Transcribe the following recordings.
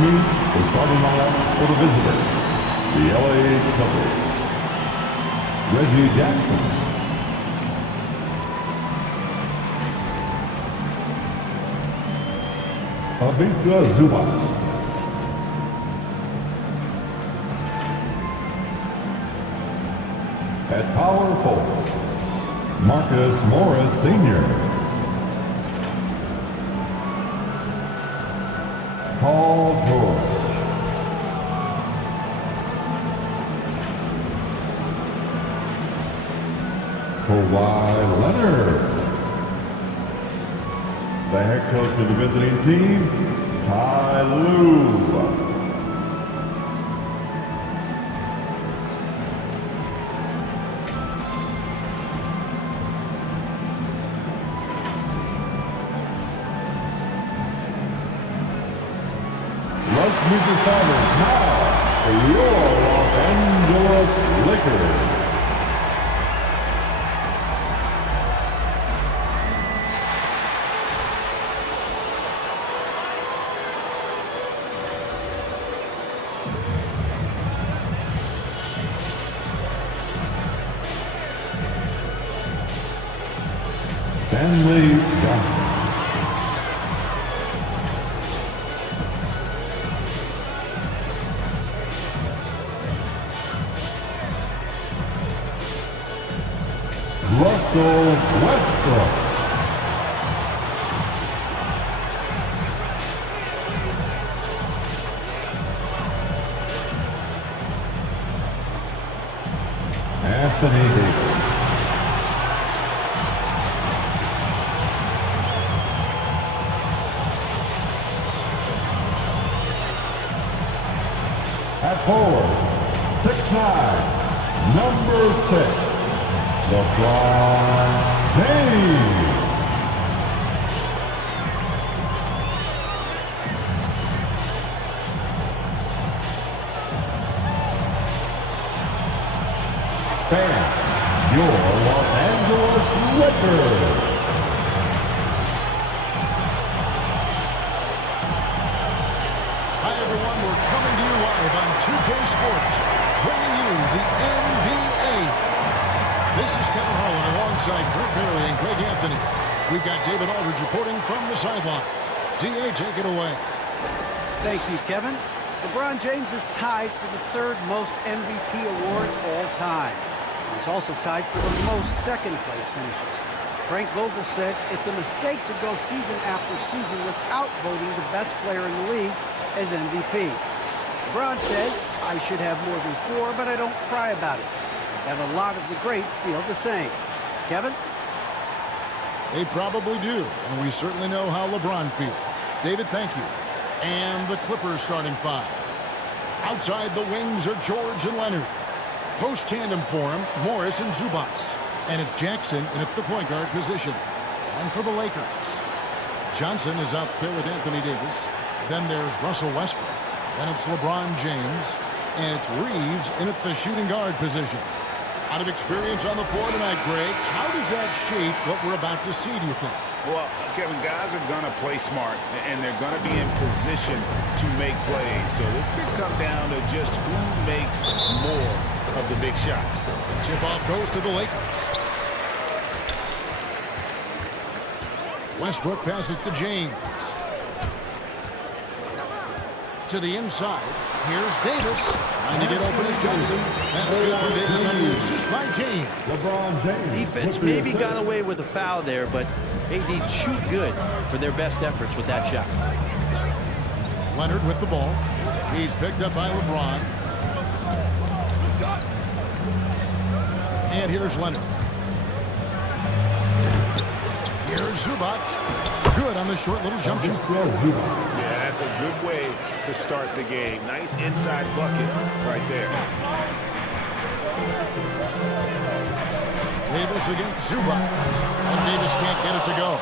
meet the starting lineup for the visitors, the LA Clippers. Reggie Jackson. Ivica Zubac. At power forward, Marcus Morris Sr. Paul George. Kawhi Leonard. The head coach of the visiting team, Ty Lue. Let's meet the starters now for your Los Angeles Lakers. Stanley Johnson. Russell Westbrook. Anthony Davis. At forward, 6'9", number 6. LeBron James. Bam, your Los Angeles Lakers. Hi everyone, we're coming to you live on 2K Sports, bringing you the NBA. This is Kevin Harlan alongside Greg Berry and Greg Anthony. We've got David Aldridge reporting from the sideline. D.A., take it away. Thank you, Kevin. LeBron James is tied for the third most MVP awards all time. He's also tied for the most second-place finishes. Frank Vogel said it's a mistake to go season after season without voting the best player in the league as MVP. LeBron says, I should have more than 4, but I don't cry about it. And a lot of the greats feel the same. Kevin? They probably do, and we certainly know how LeBron feels. David, thank you. And the Clippers starting 5. Outside the wings are George and Leonard. Post tandem for him, Morris and Zubac. And it's Jackson in at the point guard position. And for the Lakers, Johnson is out there with Anthony Davis. Then there's Russell Westbrook. Then it's LeBron James. And it's Reeves in at the shooting guard position. Out of experience on the floor tonight, Greg, how does that shape what we're about to see, do you think? Well, Kevin, guys are going to play smart, and they're going to be in position to make plays. So this could come down to just who makes more of the big shots. Tip-off goes to the Lakers. Westbrook passes to James. To the inside. Here's Davis. Trying to get open as Johnson. That's good for Davis on the assist by James. LeBron James. Defense maybe got away with a foul there, but AD too good for their best efforts with that shot. Leonard with the ball. He's picked up by LeBron. And here's Leonard. Here's Zubac. Good on the short little jump shot. Yeah, that's a good way to start the game. Nice inside bucket right there. Davis against Zubac. And Davis can't get it to go.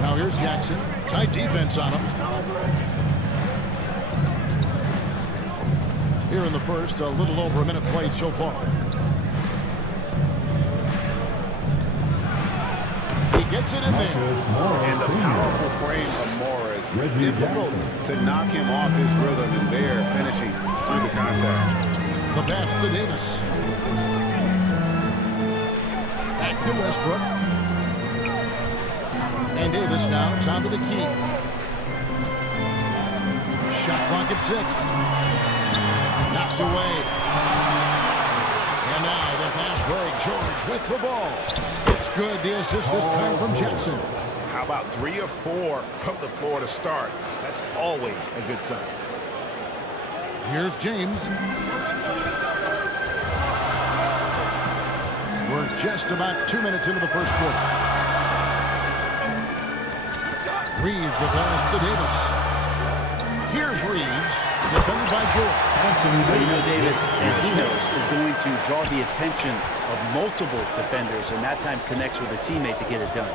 Now here's Jackson. Tight defense on him. Here in the first, a little over a minute played so far. He Gets it in there. Marcus Morris And the Sr. powerful frame of Morris, Reggie difficult Jackson. to knock him off his rhythm, and there finishing through the contact. The pass to Davis. Back to Westbrook. And Davis now top of the key. Shot clock at 6. Knocked away. And now the fast break. George with the ball. It's good. The assist this time from Jackson. How about 3 or 4 from the floor to start? That's always a good sign. Here's James. We're just about 2 minutes into the first quarter. Reeves the pass to Davis. Here's Reeves, defended by George. You know, Davis, and he knows, is going to draw the attention of multiple defenders, and that time connects with a teammate to get it done.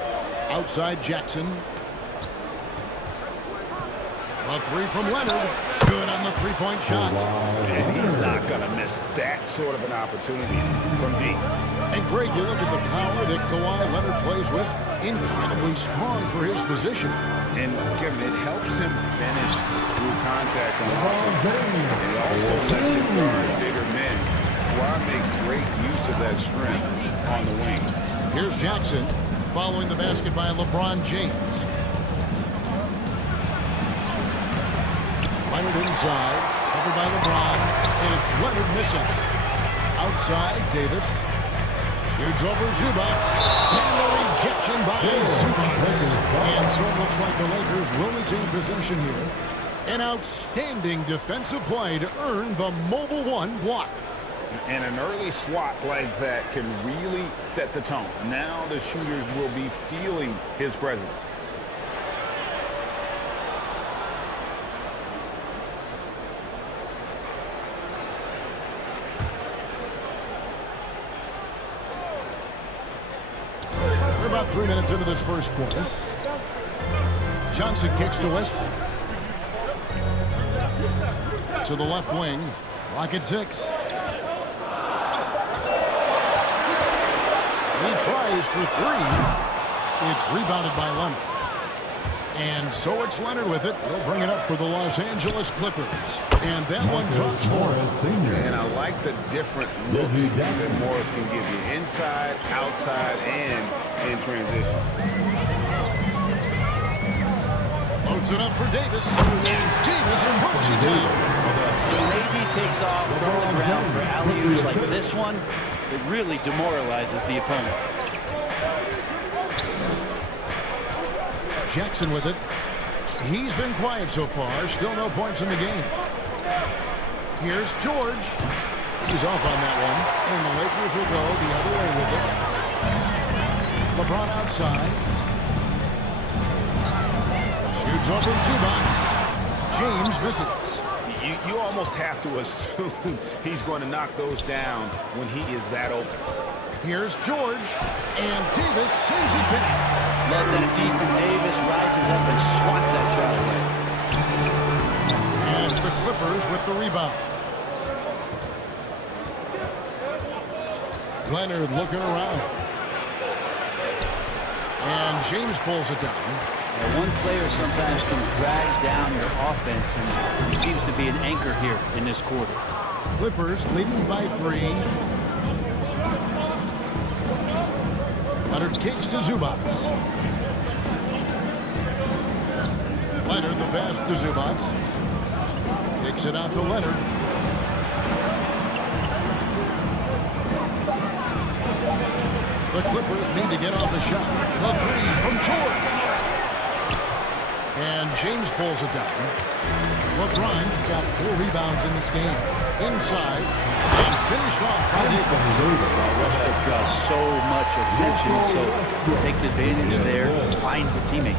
Outside Jackson. A 3 from Leonard. Good on the three-point shot. And he's not going to miss that sort of an opportunity from deep. And Greg, you look at the power that Kawhi Leonard plays with. Incredibly strong for his position. And Kevin, it helps him finish through contact on offense. And he also lets him guard bigger men. Kawhi makes great use of that strength on the wing. Here's Jackson following the basket by LeBron James. Leonard inside, covered by LeBron, and it's Leonard missing. Outside, Davis shoots over Zubac, and the rejection by Zubac. And so it looks like the Lakers will retain possession here. An outstanding defensive play to earn the Mobile One block. And an early swat like that can really set the tone. Now the shooters will be feeling his presence. We're about 3 minutes into this first quarter. Johnson kicks to Westbrook. To the left wing. Clock at 6. He tries for 3. It's rebounded by Leonard. And so it's Leonard with it. He'll bring it up for the Los Angeles Clippers. And that one drops for him. Sr. And I like the different looks that Morris can give you. Inside, outside, and in transition. Loads it up for Davis. And Davis puts it down. When AD takes off from the ground for alley-oops like this one, it really demoralizes the opponent. Jackson with it. He's been quiet so far. Still no points in the game. Here's George. He's off on that one. And the Lakers will go the other way with it. LeBron outside. Shoots over Zubac. James misses. You almost have to assume he's going to knock those down when he is that open. Here's George. And Davis sends it back. Let that D from Davis rises up and swats that shot away. As the Clippers with the rebound. Leonard looking around. And James pulls it down. Now, one player sometimes can drag down your offense, and he seems to be an anchor here in this quarter. Clippers leading by 3. Leonard kicks to Zubac. Leonard the pass to Zubac. Kicks it out to Leonard. The Clippers need to get off a shot. The 3 from George. And James pulls it down. LeBron's got 4 rebounds in this game. Inside. And finished off by Davis. Westbrook draws so much attention, so he takes advantage there, finds a teammate.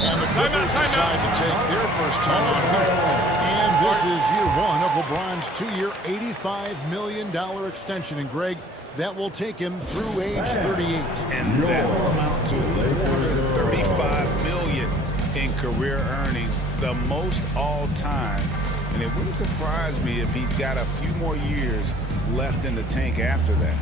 And the Clippers decide to take their first time out here. And this is year 1 of LeBron's 2-year, $85 million extension. And Greg, that will take him through age 38. And that will amount to $435 million in career earnings, the most all time. And it wouldn't surprise me if he's got a few more years left in the tank after that.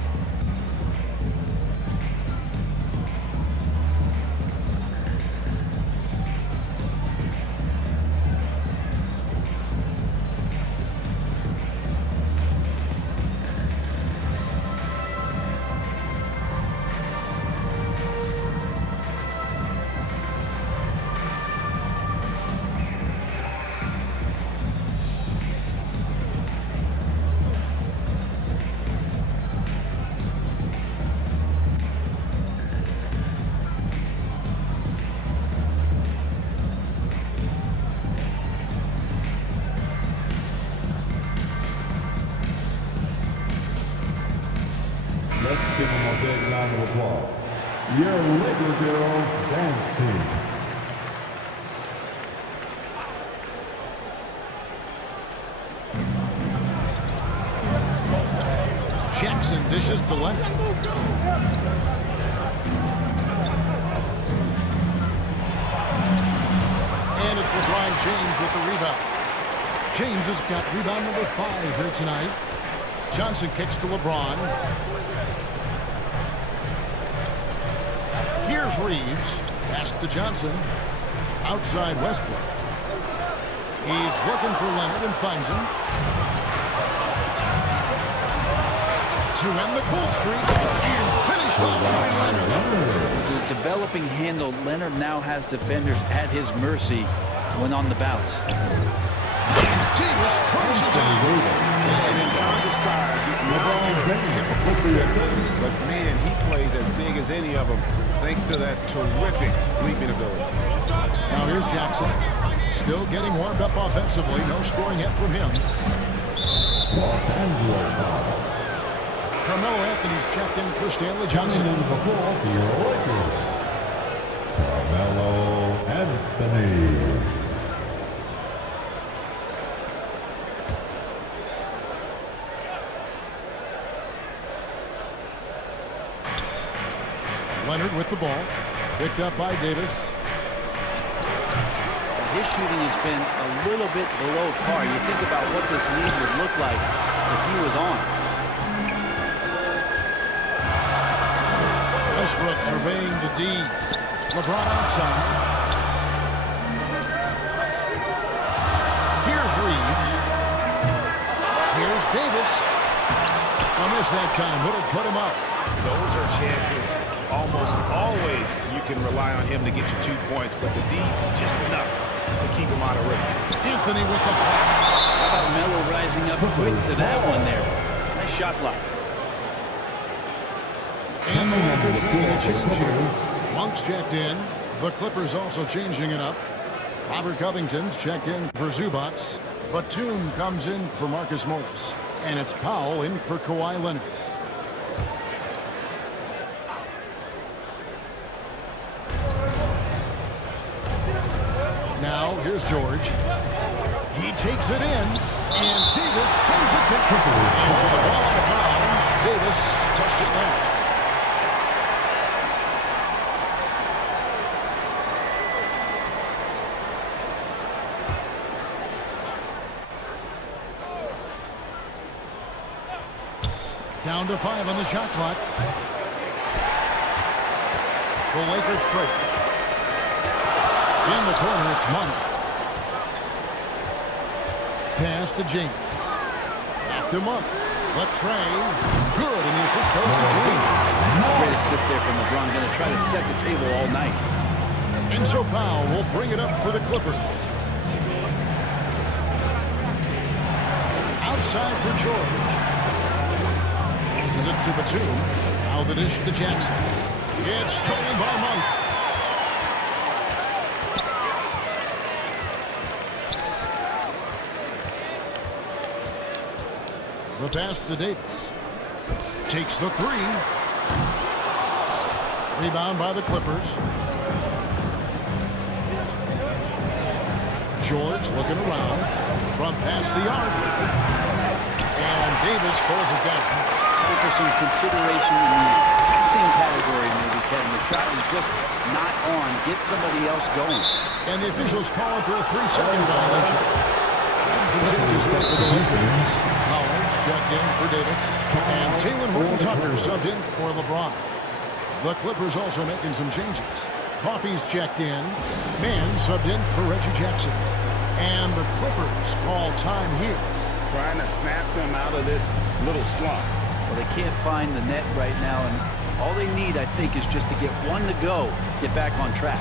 your Laker Girls Dance Team. Jackson dishes to Leonard. And it's LeBron James with the rebound. James has got rebound number 5 here tonight. Johnson kicks to LeBron. Here's Reeves. Pass to Johnson. Outside Westbrook. He's looking for Leonard and finds him. To end the cold streak and finished off by Leonard. With his developing handle, Leonard now has defenders at his mercy when on the bounce. Davis throws it down. And in terms of size, LeBron typical center, but man, he plays as big as any of them thanks to that terrific leaping ability. Now here's Jackson. Still getting warmed up offensively. No scoring hit from him. Los Angeles foul. Carmelo Anthony's checked in for Stanley Johnson. Coming in the ball for your Lakers, Carmelo Anthony. Leonard with the ball. Picked up by Davis. His shooting has been a little bit below par. You think about what this lead would look like if he was on. Westbrook surveying the D. LeBron outside. Here's Reeves. Here's Davis. A miss that time. Would have put him up. Those are chances. Almost always you can rely on him to get you 2 points, but the D just enough to keep him out of rhythm. Anthony with the block. How about Melo rising up quick to that one there? Nice shot block. And the Lakers making a change here. Monk's checked in. The Clippers also changing it up. Robert Covington's checked in for Zubac. Batum comes in for Marcus Morris. And it's Powell in for Kawhi Leonard. Now, here's George. He takes it in, and Davis sends it back. And for the ball out of bounds, Davis touched it last. Down to 5 on the shot clock. The Lakers trade. In the corner, it's Monk. Pass to James. Back to Monk. The tray. Good, and the assist goes to James. Great assist there from LeBron. Going to try to set the table all night. And so Powell will bring it up for the Clippers. Outside for George. This is it to Batum. Now the dish to Jackson. It's stolen by Monk. The pass to Davis. Takes the 3. Rebound by the Clippers. George looking around. Front past the arc. And Davis pulls it down. Time for some consideration in the passing category, maybe, Kevin. The shot is just not on. Get somebody else going. And the officials calling for a 3-second violation. And some changes here for the Lakers. Howard's checked in for Davis. And Talen Horton-Tucker subbed in for LeBron. The Clippers also making some changes. Coffey's checked in. Mann subbed in for Reggie Jackson. And the Clippers call time here. Trying to snap them out of this little slump. Well, they can't find the net right now, and all they need, I think, is just to get one to go, get back on track.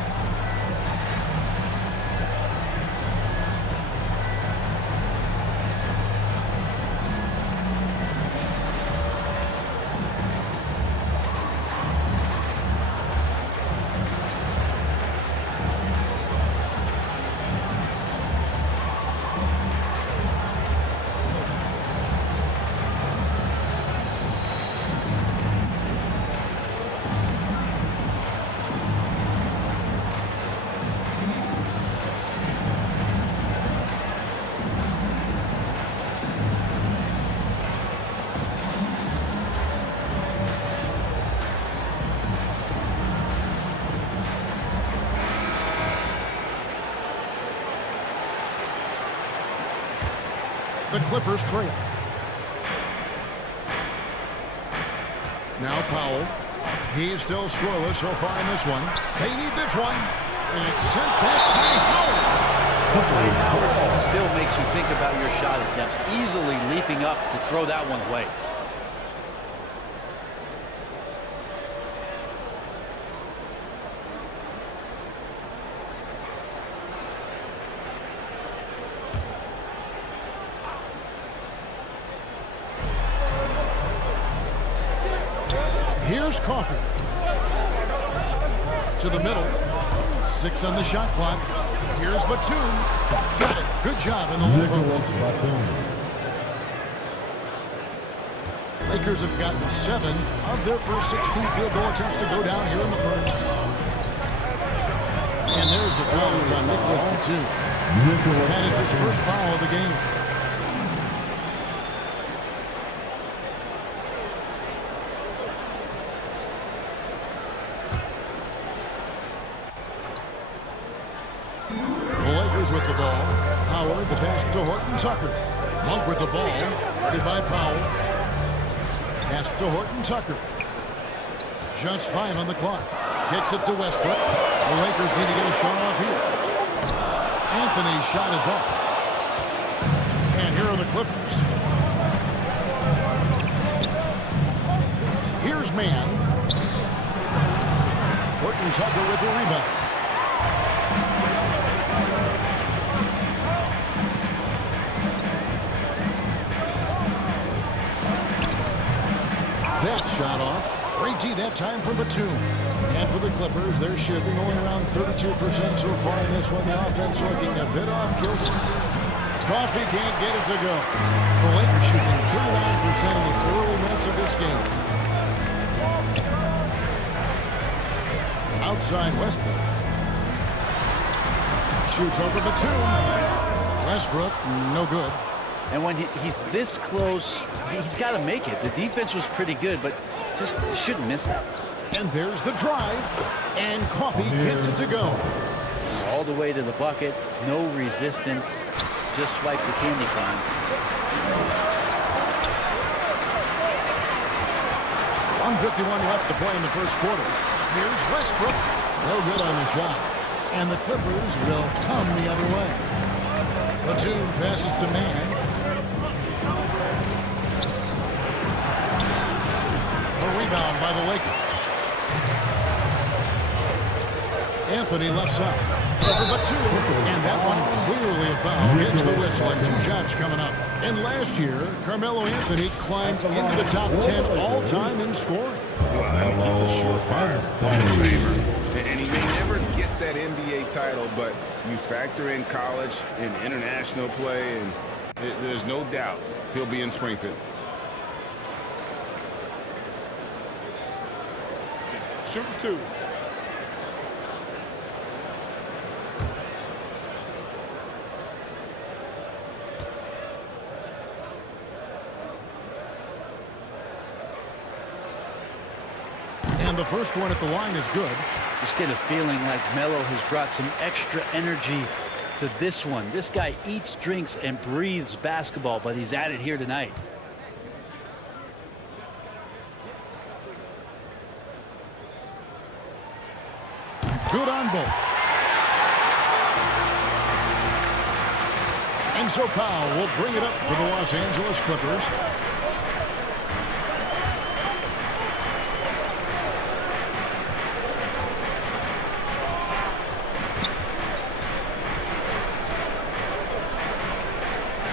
The Clippers trail. Now Powell. He's still scoreless so far in this one. They need this one. And it's sent back by Howard. Dwight Howard still makes you think about your shot attempts, easily leaping up to throw that one away. Here's Coffey. To the middle. 6 on the shot clock. Here's Batum. Got it. Good job in the low Nicholas post. Batum. Lakers have gotten 7 of their first 16 field goal attempts to go down here in the first. And there's the fouls on Nicholas Batum. That is his first foul of the game. With the ball. Howard, the pass to Horton Tucker. Monk with the ball. Guarded by Powell. Pass to Horton Tucker. Just 5 on the clock. Kicks it to Westbrook. The Lakers need to get a shot off here. Anthony's shot is off. And here are the Clippers. Here's Mann. Horton Tucker with the rebound. That shot off. Great D that time for Batum. And for the Clippers, they're shooting only around 32% so far in this one. The offense looking a bit off kilter. Coffey can't get it to go. The Lakers shooting 39% in the early minutes of this game. Outside Westbrook. Shoots over Batum. Westbrook, no good. And when he's this close, he's got to make it. The defense was pretty good, but just shouldn't miss that. And there's the drive. And Coffey gets it to go. All the way to the bucket. No resistance. Just swipe the candy climb. 1:51 left to play in the first quarter. Here's Westbrook. No good on the shot. And the Clippers will come the other way. Batum passes to Mann. A rebound by the Lakers. Anthony left side. Over Batum. And that one clearly a foul. Gets the whistle and 2 shots coming up. And last year, Carmelo Anthony climbed into the top 10 all-time in scoring. He's a surefire and he may never get that NBA title, but you factor in college and international play, and there's no doubt he'll be in Springfield. Shoot 2. And the first one at the line is good. Just get a feeling like Melo has brought some extra energy to this one. This guy eats, drinks, and breathes basketball, but he's at it here tonight. Good on both. And so Powell will bring it up to the Los Angeles Clippers.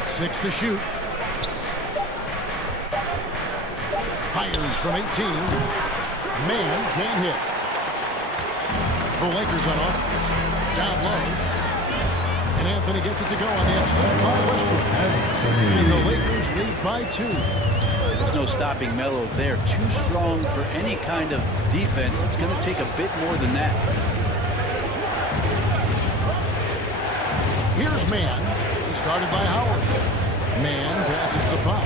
Six to shoot. Fires from 18. Man can't hit. The Lakers on offense. Down low. And Anthony gets it to go on the assist by Westbrook. And the Lakers lead by 2. There's no stopping Melo there. Too strong for any kind of defense. It's going to take a bit more than that. Here's Mann. Started by Howard. Mann passes to Pop.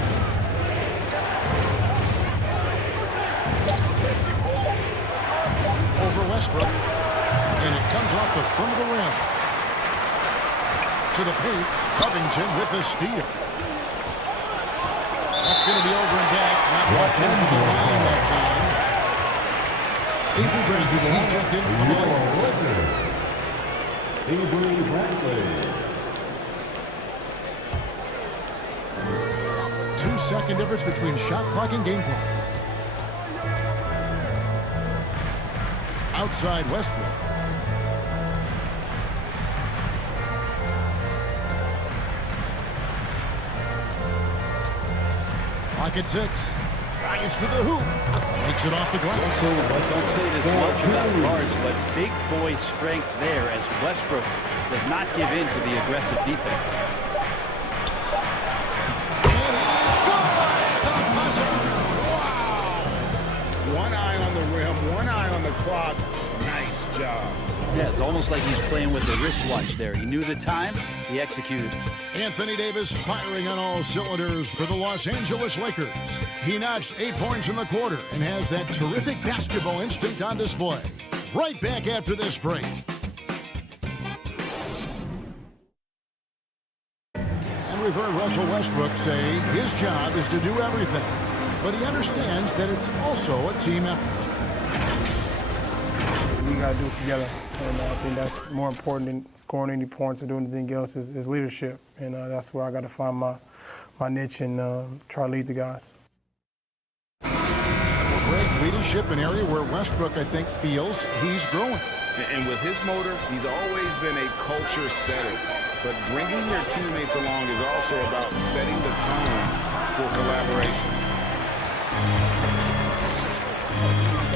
Over Westbrook. And it comes off the front of the rim. To the paint. Covington with the steal. going to be over and back. Not much into the line that time. Avery Bradley, he's checked in for the Lakers. Avery Bradley. 2-second difference between shot clock and game clock. Outside Westbrook. Clock at 6. Drives to the hoop. Makes it off the glass. Don't say this much about guards, but big boy strength there as Westbrook does not give in to the aggressive defense. And he's good! The buzzer! Wow! One eye on the rim, one eye on the clock. Nice job. Yeah, it's almost like he's playing with the wristwatch there. He knew the time, he executed. Anthony Davis firing on all cylinders for the Los Angeles Lakers. He notched 8 points in the quarter and has that terrific basketball instinct on display. Right back after this break. And we've heard Russell Westbrook say his job is to do everything, but he understands that it's also a team effort. We got to do it together, and I think that's more important than scoring any points or doing anything else is leadership, and that's where I got to find my niche and try to lead the guys. Great leadership, an area where Westbrook, I think, feels he's growing. And with his motor, he's always been a culture setter. But bringing your teammates along is also about setting the tone for collaboration.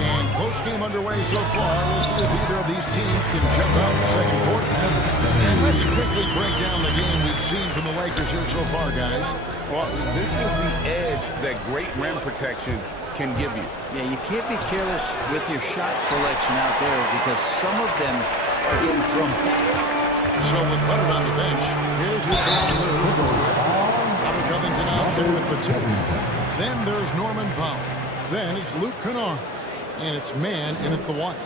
And close game underway so far. We'll see if either of these teams can jump out in the second quarter. And let's quickly break down the game we've seen from the Lakers here so far, guys. Well, this is the edge that great rim protection can give you. Yeah, you can't be careless with your shot selection out there because some of them are getting thrown. So with Leonard on the bench, here's who Tyronn Lue's going with. Robert Covington out there with Batum. Then there's Norman Powell. Then it's Luke Kennard. And it's man in at the 1.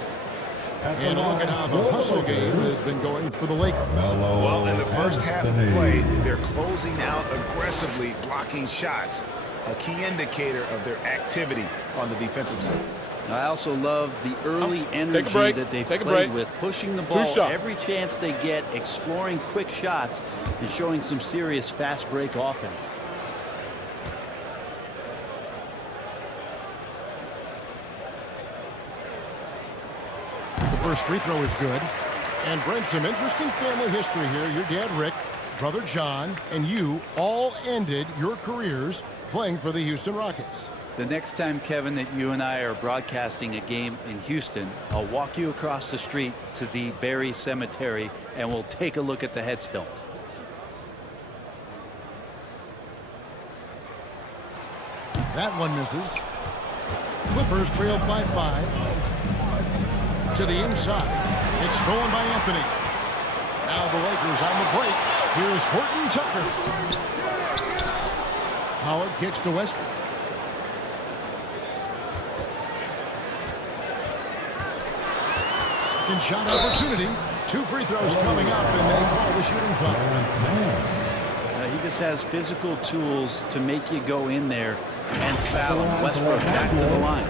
And look at how the hustle game has been going for the Lakers. Well, in the first half of play, they're closing out aggressively, blocking shots, a key indicator of their activity on the defensive side. I also love the early energy that they played with, pushing the ball every chance they get, exploring quick shots, and showing some serious fast break offense. The first free throw is good. And Brent, some interesting family history here. Your dad, Rick, brother John, and you all ended your careers playing for the Houston Rockets. The next time, Kevin, that you and I are broadcasting a game in Houston, I'll walk you across the street to the Barry Cemetery, and we'll take a look at the headstones. That one misses. Clippers trailed by 5. To the inside. It's stolen by Anthony. Now the Lakers on the break. Here's Horton Tucker. Howard kicks to Westbrook. Second shot opportunity. 2 free throws coming up, and they call the shooting foul. He just has physical tools to make you go in there and foul him. Westbrook back to the line.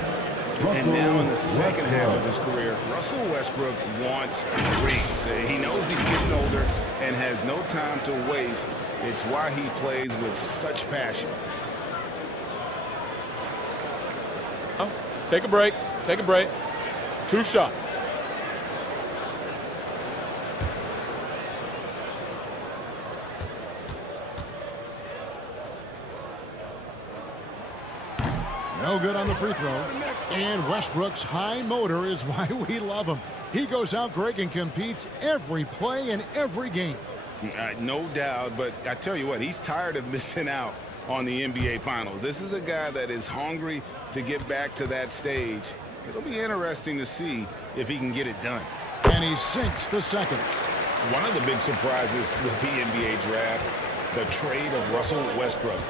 And now in the second half of his career, Russell Westbrook wants rings. He knows he's getting older and has no time to waste. It's why he plays with such passion. Take a break. Take a break. 2 shots. No good on the free throw. And Westbrook's high motor is why we love him. He goes out, Greg, and competes every play in every game. No doubt, but I tell you what, he's tired of missing out on the NBA Finals. This is a guy that is hungry to get back to that stage. It'll be interesting to see if he can get it done. And he sinks the second. One of the big surprises with the NBA draft, the trade of Russell Westbrook.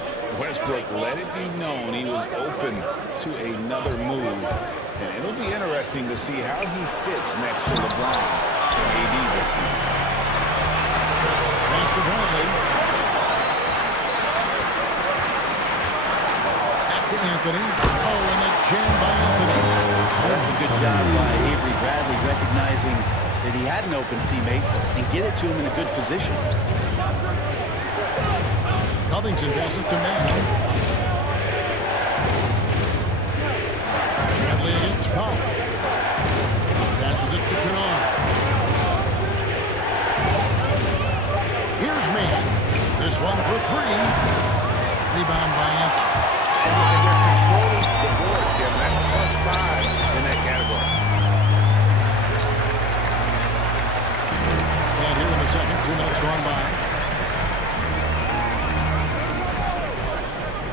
Westbrook let it be known he was open to another move. And it'll be interesting to see how he fits next to LeBron and AD this season. Pass to Bradley. Anthony. Oh, and the jam by Anthony. That's a good job by Avery Bradley, recognizing that he had an open teammate and get it to him in a good position. Covington passes to Mann. Bradley against Powell. Passes it to Kennard. Here's Mann. This one for three. Rebound by Anthony. And they're controlling the boards, Kevin. That's +5 in that category. And here in the second, 2 minutes gone by.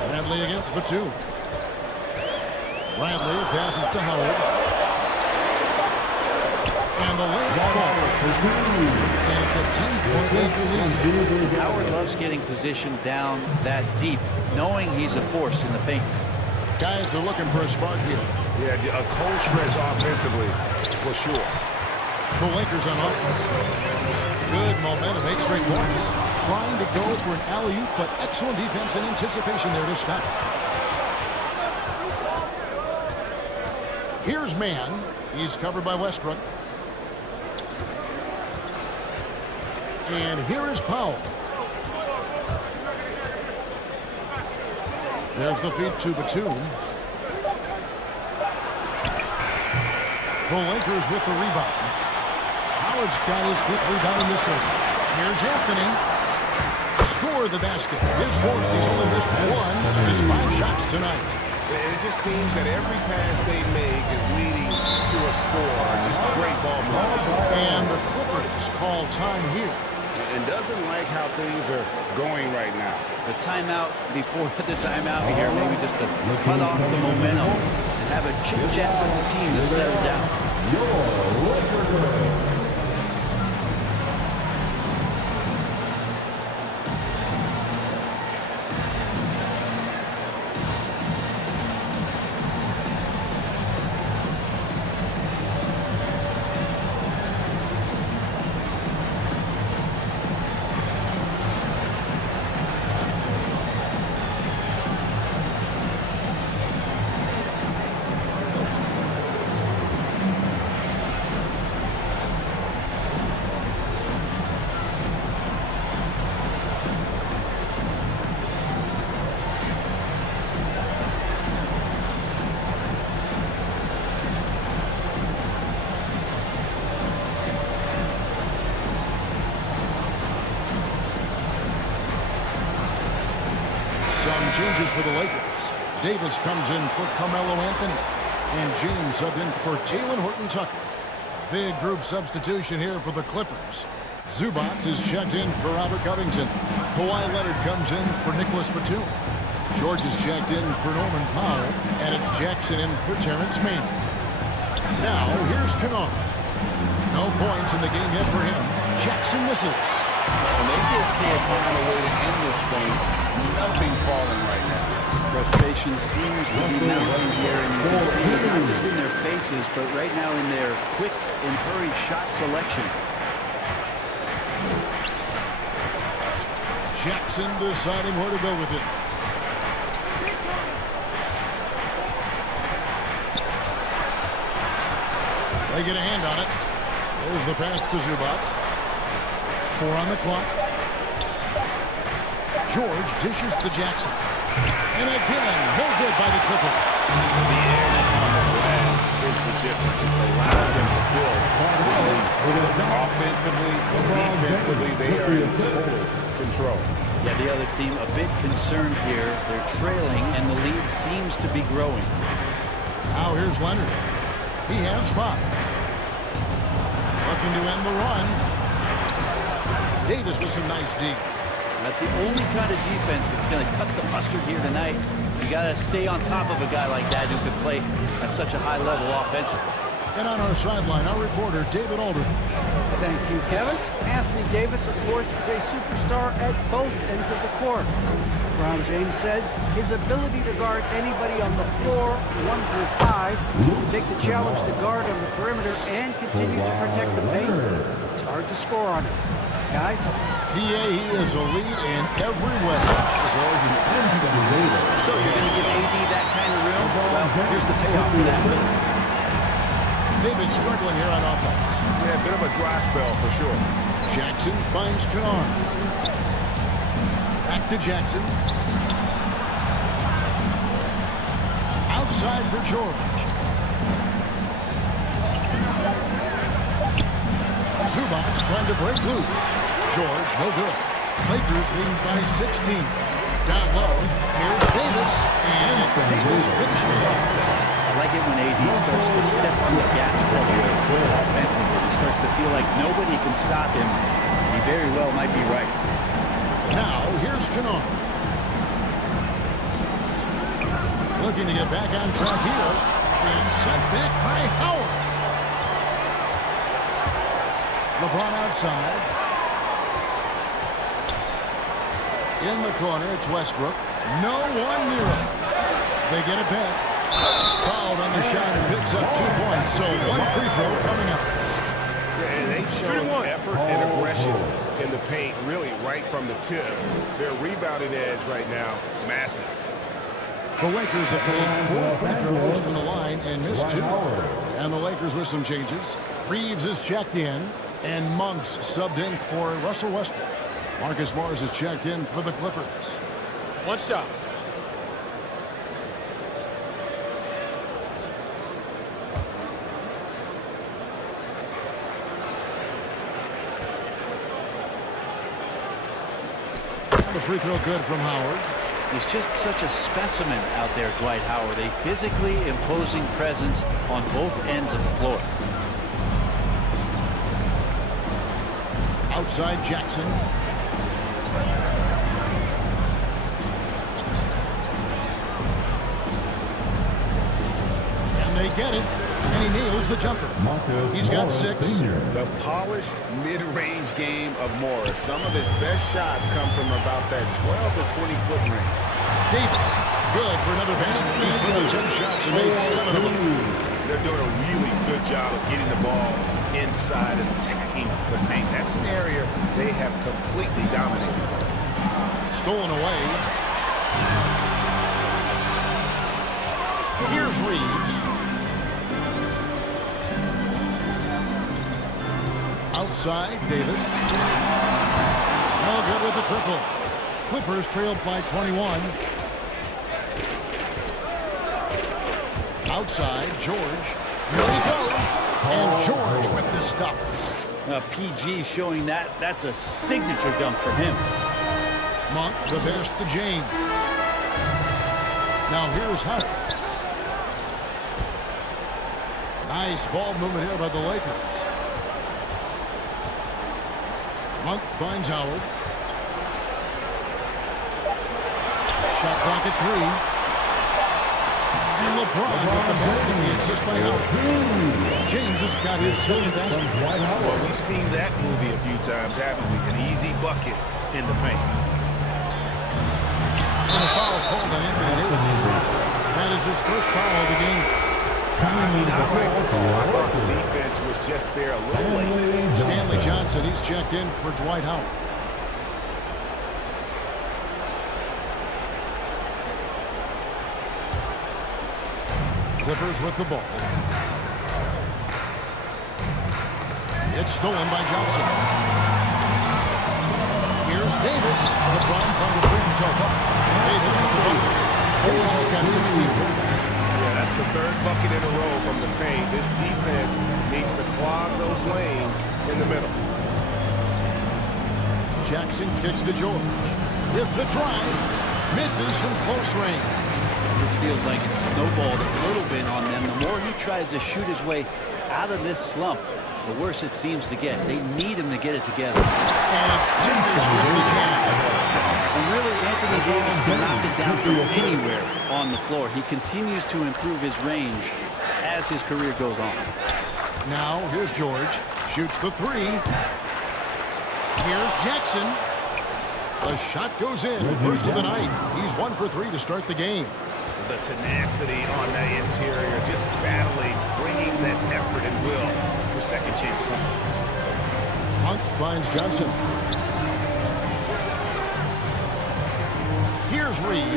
Bradley against Batum. Bradley passes to Howard. And the layup falls. And it's a 10-point lead. Howard loves getting positioned down that deep, knowing he's a force in the paint. Guys are looking for a spark here. Yeah, a cold stretch offensively, for sure. The Lakers on offense. Good momentum, 8 straight points. Trying to go for an alley-oop, but excellent defense and anticipation there to stop. Here's Mann. He's covered by Westbrook. And here is Powell. There's the feed to Batum. The Lakers with the rebound. Howard's got his 5th rebound in this one. Here's Anthony. Score the basket. His 4th. He's only missed 1 of his 5 shots tonight. It just seems that every pass they make is leading to a score. Just a great ball movement. And the Clippers call time here. And doesn't like how things are going right now. The timeout before the timeout here, maybe just to cut off the momentum and have a chit-chat with the team to settle down. Some changes for the Lakers. Davis comes in for Carmelo Anthony. And James subbed in for Talen Horton-Tucker. Big group substitution here for the Clippers. Zubac is checked in for Robert Covington. Kawhi Leonard comes in for Nicholas Batum. George is checked in for Norman Powell. And it's Jackson in for Terrence Mann. Now, here's Kennard. No points in the game yet for him. Jackson misses. And they just can't find a way to end this thing. Nothing falling right now. Frustration seems to be mounting here, and you can see it not just in their faces, but right now in their quick and hurried shot selection. Jackson deciding where to go with it. They get a hand on it. There's the pass to Zubac. 4 on the clock. George dishes to Jackson. And again, no good by the Clippers. The edge on the glass is the difference. It's allowed them to build this lead. Offensively, defensively, they are in total control. Yeah, the other team a bit concerned here. They're trailing, and the lead seems to be growing. Now here's Leonard. He has 5. Looking to end the run. Davis with some nice D. That's the only kind of defense that's going to cut the mustard here tonight. You got to stay on top of a guy like that who can play at such a high level offensively. And on our sideline, our reporter, David Aldridge. Thank you, Kevin. Anthony Davis, of course, is a superstar at both ends of the court. LeBron James says his ability to guard anybody on the floor, 1 through 5, take the challenge to guard on the perimeter and continue to protect the paint. It's hard to score on it. Guys, PA, he is a lead in every way. So you're going to give AD that kind of room? Well, here's the payoff for that. They've been struggling here on offense. Yeah, a bit of a dry spell for sure. Jackson finds Kennard. Back to Jackson. Outside for George. Zubac trying to break loose. George, no good. Lakers leading by 16. Down low, here's Davis, and it's Davis finishing it off. I like it when AD starts to step on the gas pedal offensively. He starts to feel like nobody can stop him. He very well might be right. Now, here's Kennard. Looking to get back on track here. And set back by Howard. LeBron outside. In the corner, it's Westbrook. No one near him. They get it back. Fouled on the shot and picks up 2 points. So one free throw coming up. And they've shown effort and aggression in the paint, really right from the tip. Their rebounding edge right now, massive. The Lakers have made 4 free throws from the line and missed 2. And the Lakers with some changes. Reeves is checked in, and Monks subbed in for Russell Westbrook. Marcus Morris is checked in for the Clippers. 1 shot. The free throw good from Howard. He's just such a specimen out there, Dwight Howard. A physically imposing presence on both ends of the floor. Outside Jackson. And they get it. And he nails the jumper. He's got 6. The polished mid-range game of Morris. Some of his best shots come from about that 12 to 20-foot range. Davis, good for another basket. He's put up 10 shots and made 7 of them. They're doing a really good job of getting the ball inside and attacking the paint. That's an area they have completely dominated. Stolen away. Here's Reeves. Outside, Davis. No good with the triple. Clippers trailed by 21. Outside, George. Here he goes. And George with the stuff. PG showing that's a signature dunk from him. Monk reversed to James. Now here's Howard. Nice ball movement here by the Lakers. Monk finds Howard. Shot clock at 3. And LeBron with the basket. The assist by Howard. James has got his second basket. Well, we've seen that movie a few times, haven't we? An easy bucket in the paint. And a foul called on Anthony Davis. That is his first foul of the game. I thought the defense was just there a little late. Stanley Johnson, he's checked in for Dwight Howard. Clippers with the ball. It's stolen by Johnson. Here's Davis. LeBron trying to free himself up. Davis with the bucket. Davis has got 16 points. Yeah, that's the 3rd bucket in a row from the paint. This defense needs to clog those lanes in the middle. Jackson kicks to George. With the drive. Misses from close range. This feels like it's snowballed a little bit on them. The more he tries to shoot his way out of this slump, the worse it seems to get. They need him to get it together. And it's Davis with the jam. And really, Anthony Davis can knock it down from anywhere on the floor. He continues to improve his range as his career goes on. Now, here's George. Shoots the 3. Here's Jackson. The shot goes in. First of the night. He's 1 for 3 to start the game. The tenacity on the interior, just battling, bringing that effort and will for second chance points. Monk finds Johnson. Reeves.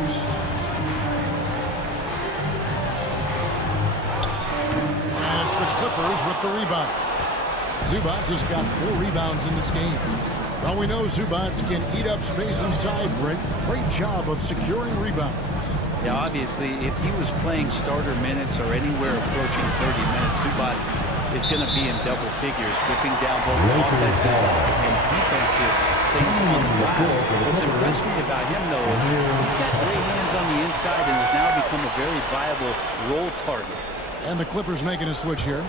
And it's the Clippers with the rebound. Zubac has got 4 rebounds in this game. Well, we know Zubac can eat up space inside, Brent. Great job of securing rebounds. Yeah, obviously, if he was playing starter minutes or anywhere approaching 30 minutes, Zubac is going to be in double figures, whipping down both offensive and defensive things on the glass. What's impressed me about him, though, is he's got great hands on the inside and has now become a very viable roll target. And the Clippers making a switch here.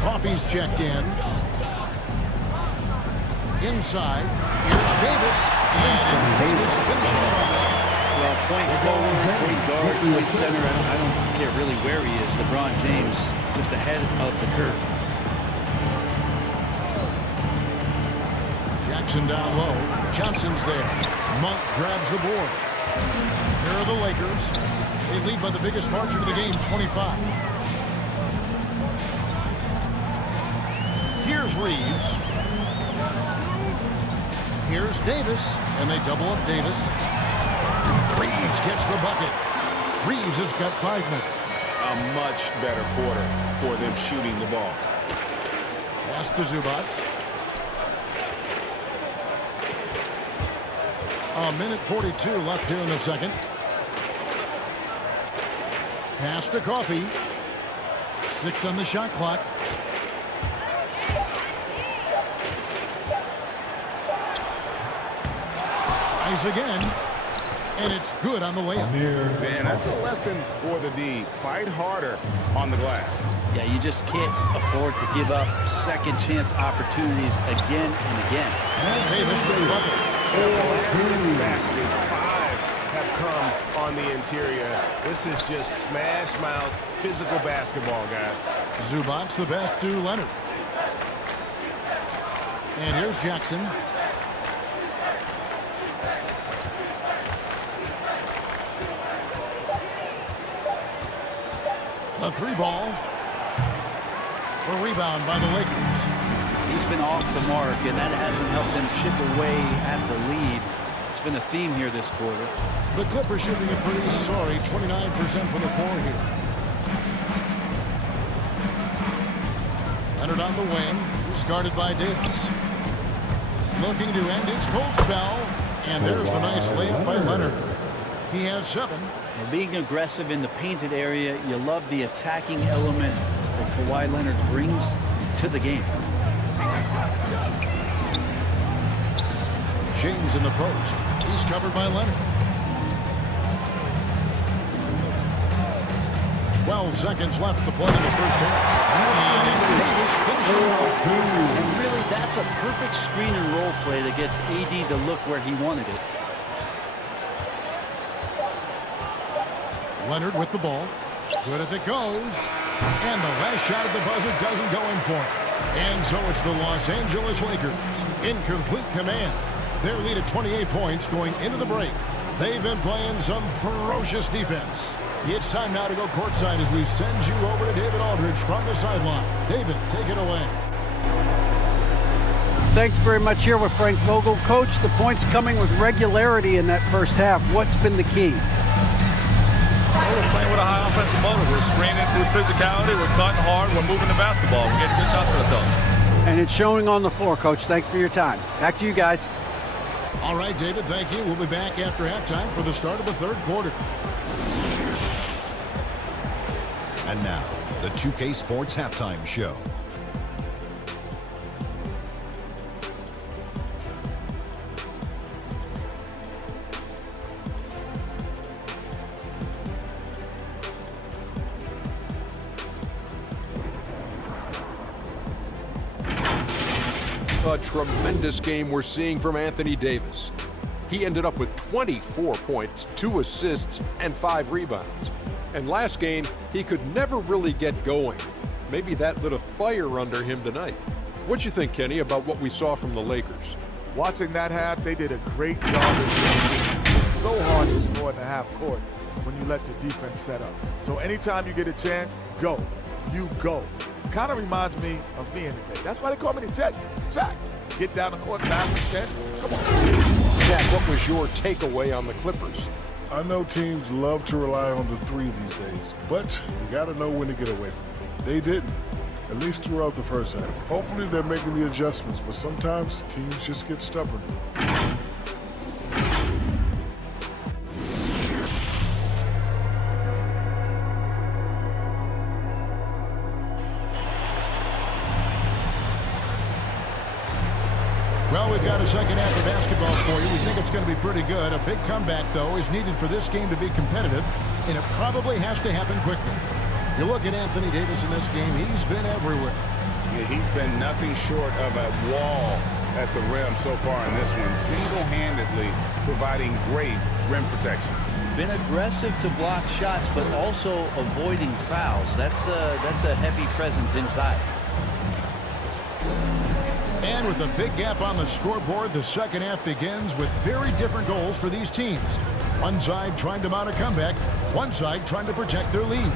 Coffey's checked in. Inside, here's Davis, and it's Davis finishing it off. Well, point forward, point guard, point center, I don't care really where he is. LeBron James just ahead of the curve. Jackson down low. Johnson's there. Monk grabs the board. Here are the Lakers. They lead by the biggest margin of the game, 25. Here's Reeves. Here's Davis, and they double up Davis. Reeves gets the bucket. Reeves has got 5 minutes. A much better quarter for them shooting the ball. Pass to Zubac. A minute 42 left here in the second. Pass to Coffey. 6 on the shot clock. Tries again. And it's good on the layup. Man, that's a lesson for the D. Fight harder on the glass. Yeah, you just can't afford to give up second chance opportunities again and again. Davis with the bucket. The last 6 baskets, 5 have come on the interior. This is just smash mouth physical basketball, guys. Zubac the best to Leonard. And here's Jackson. A 3 ball. A rebound by the Lakers. He's been off the mark, and that hasn't helped them chip away at the lead. It's been a theme here this quarter. The Clippers shooting a pretty sorry 29% from the floor here. Leonard on the wing. He's guarded by Davis. Looking to end his cold spell. And there's the nice layup by Leonard. He has 7. Being aggressive in the painted area, you love the attacking element that Kawhi Leonard brings to the game. James in the post. He's covered by Leonard. 12 seconds left to play in the first half. And it's Davis finishing it off. And really, that's a perfect screen and roll play that gets AD to look where he wanted it. Leonard with the ball. Good if it goes. And the last shot at the buzzer doesn't go in for him. And so it's the Los Angeles Lakers in complete command. Their lead at 28 points going into the break. They've been playing some ferocious defense. It's time now to go courtside as we send you over to David Aldridge from the sideline. David, take it away. Thanks very much here with Frank Vogel. Coach, the points coming with regularity in that first half. What's been the key? We're playing with a high offensive motor. We're screening through physicality. We're cutting hard. We're moving the basketball. We're getting good shots for ourselves. And it's showing on the floor, Coach. Thanks for your time. Back to you guys. All right, David, thank you. We'll be back after halftime for the start of the third quarter. And now, the 2K Sports Halftime Show. A tremendous game we're seeing from Anthony Davis. He ended up with 24 points, 2 assists, and 5 rebounds. And last game, he could never really get going. Maybe that lit a fire under him tonight. What you think, Kenny, about what we saw from the Lakers? Watching that half, they did a great job. It's so hard to score in the half court when you let your defense set up. So anytime you get a chance, go. You go. Kind of reminds me of me in the day. That's why they call me the Chet. Jack, get down the court, pass the Chet. Come on. Jack, what was your takeaway on the Clippers? I know teams love to rely on the three these days, but you got to know when to get away from it. They didn't, at least throughout the first half. Hopefully they're making the adjustments, but sometimes teams just get stubborn. Well, we've got a second half of basketball for you. We think it's going to be pretty good. A big comeback, though, is needed for this game to be competitive, and it probably has to happen quickly. You look at Anthony Davis in this game, he's been everywhere. Yeah, he's been nothing short of a wall at the rim so far in this one, single-handedly providing great rim protection. Been aggressive to block shots, but also avoiding fouls. That's a heavy presence inside. And with a big gap on the scoreboard, the second half begins with very different goals for these teams. One side trying to mount a comeback, one side trying to protect their lead.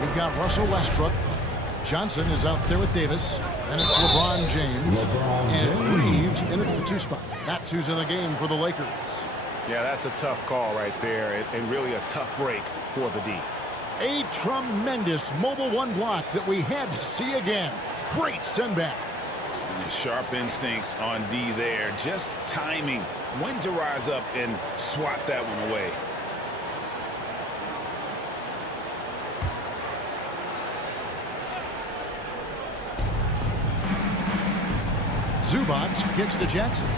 We've got Russell Westbrook. Johnson is out there with Davis. And it's LeBron James. And it's Reeves in at the 2 spot. That's who's in the game for the Lakers. Yeah, that's a tough call right there, and really a tough break for the D. A tremendous mobile 1 block that we had to see again. Great send back. Sharp instincts on D there. Just timing when to rise up and swat that one away. Zubac kicks to Jackson.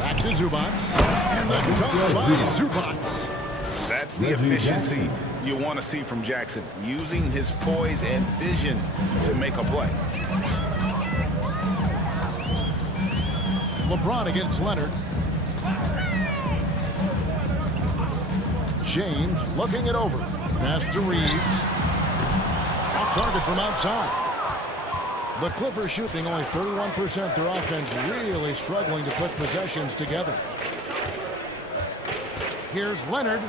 Back to Zubac. And the dunk by Zubac. That's the efficiency you want to see from Jackson, using his poise and vision to make a play. LeBron against Leonard. James looking it over. Pass to Reeves. Off target from outside. The Clippers shooting only 31%. Their offense really struggling to put possessions together. Here's Leonard.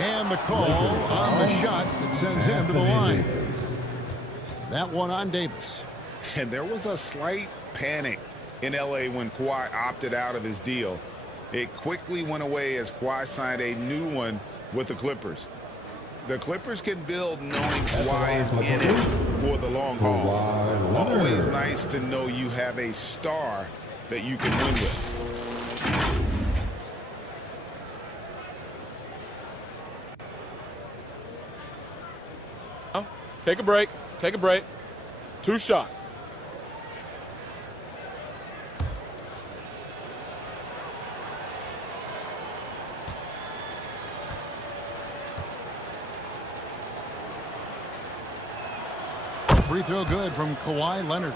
And the call on the shot that sends him to the line. That one on Davis. And there was a slight panic in L.A. when Kawhi opted out of his deal. It quickly went away as Kawhi signed a new one with the Clippers. The Clippers can build knowing Kawhi is in it for the long haul. Always nice to know you have a star that you can win with. Take a break. Take a break. 2 shots. Free throw good from Kawhi Leonard.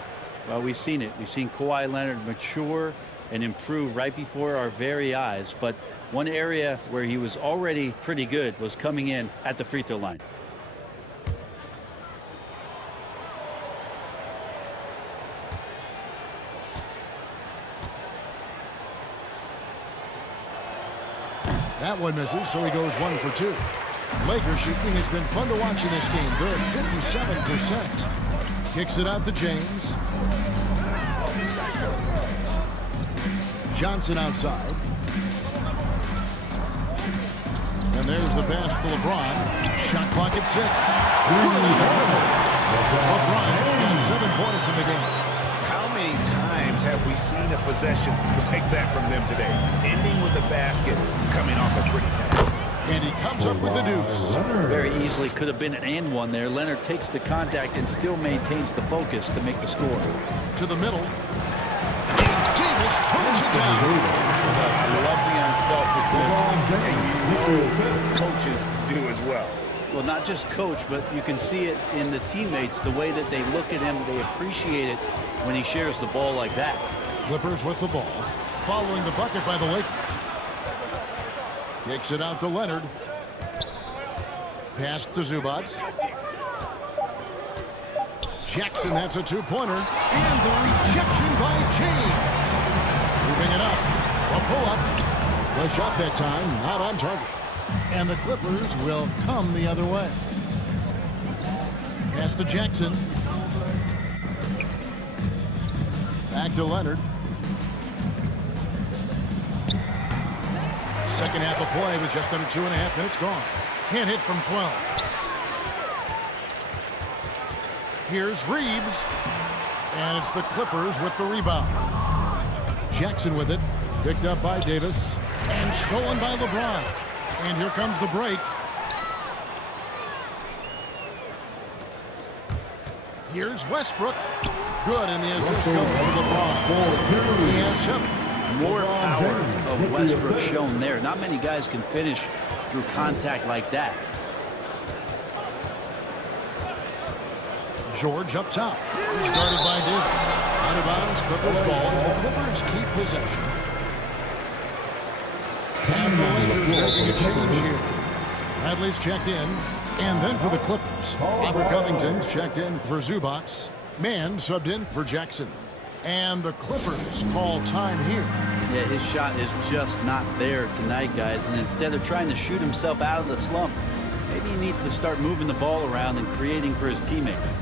Well, we've seen it. We've seen Kawhi Leonard mature and improve right before our very eyes. But one area where he was already pretty good was coming in at the free throw line. That one misses, so he goes 1 for 2. Lakers shooting has been fun to watch in this game. They're at 57%. Kicks it out to James. Johnson outside. And there's the pass to LeBron. Shot clock at 6. LeBron's got 7 points in the game. How many times have we seen a possession like that from them today? Ending with a basket, coming off a pretty pass. And he comes up with the deuce. Very easily could have been an and one there. Leonard takes the contact and still maintains the focus to make the score. To the middle. Davis pulls it down. I love the unselfishness, and you know coaches do as well. Well, not just coach, but you can see it in the teammates, the way that they look at him. They appreciate it when he shares the ball like that. Clippers with the ball, following the bucket by the Lakers. Kicks it out to Leonard. Pass to Zubac. Jackson, that's a 2-pointer. And the rejection by James. Moving it up. A pull-up. The shot that time, not on target. And the Clippers will come the other way. Pass to Jackson. Back to Leonard. Second half of play with just under 2.5 minutes gone. Can't hit from 12. Here's Reeves. And it's the Clippers with the rebound. Jackson with it. Picked up by Davis. And stolen by LeBron. And here comes the break. Here's Westbrook. Good, and the assist goes to LeBron. He has 7. More power of Westbrook shown there. Not many guys can finish through contact like that. George up top. He's guarded by Davis. Out of bounds, Clippers ball as the Clippers keep possession. And the Lakers making a change here. Bradley's checked in. And then for the Clippers, Robert Covington's checked in for Zubac. Mann subbed in for Jackson. And the Clippers call time here. Yeah, his shot is just not there tonight, guys. And instead of trying to shoot himself out of the slump, maybe he needs to start moving the ball around and creating for his teammates.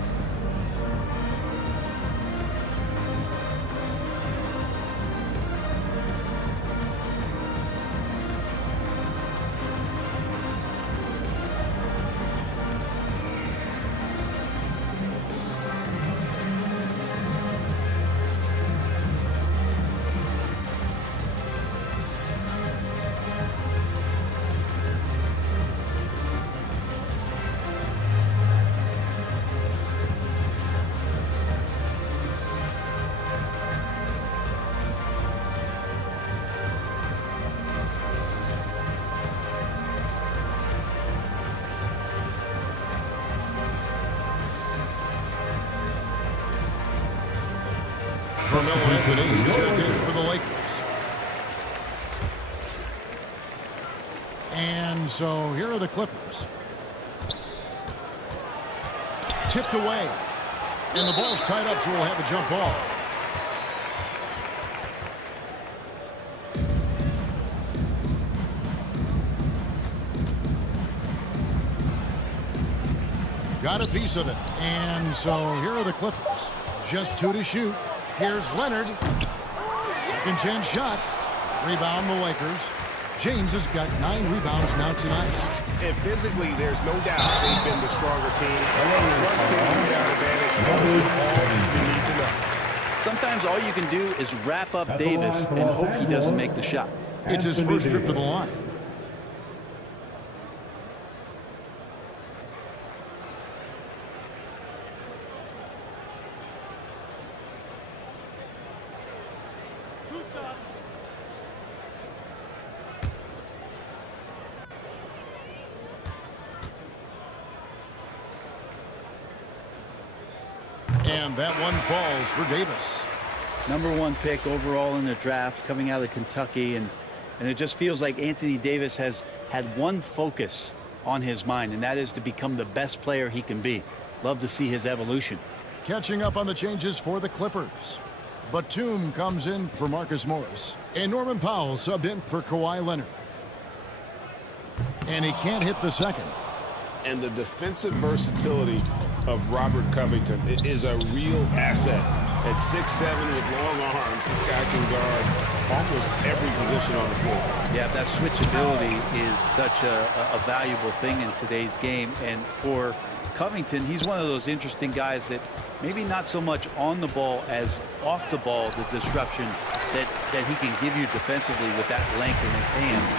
Carmelo Anthony checked in for the Lakers. And so here are the Clippers. Tipped away. And the ball's tied up, so we'll have a jump ball. Got a piece of it. And so here are the Clippers. Just 2 to shoot. Here's Leonard. Second chance shot. Rebound the Lakers. James has got 9 rebounds now tonight. And physically, there's no doubt they've been the stronger team. Plus 10 rebound advantage. All you need to know. Sometimes all you can do is wrap up Davis and hope he doesn't make the shot. It's his first trip to the line. And that one falls for Davis. #1 pick overall in the draft coming out of Kentucky. And it just feels like Anthony Davis has had one focus on his mind, and that is to become the best player he can be. Love to see his evolution. Catching up on the changes for the Clippers. Batum comes in for Marcus Morris. And Norman Powell subbed in for Kawhi Leonard. And he can't hit the second. And the defensive versatility of Robert Covington is a real asset. At 6'7" with long arms, this guy can guard almost every position on the floor. Yeah, that switchability is such a valuable thing in today's game. And for Covington, he's one of those interesting guys that maybe not so much on the ball as off the ball, the disruption that he can give you defensively with that length in his hands.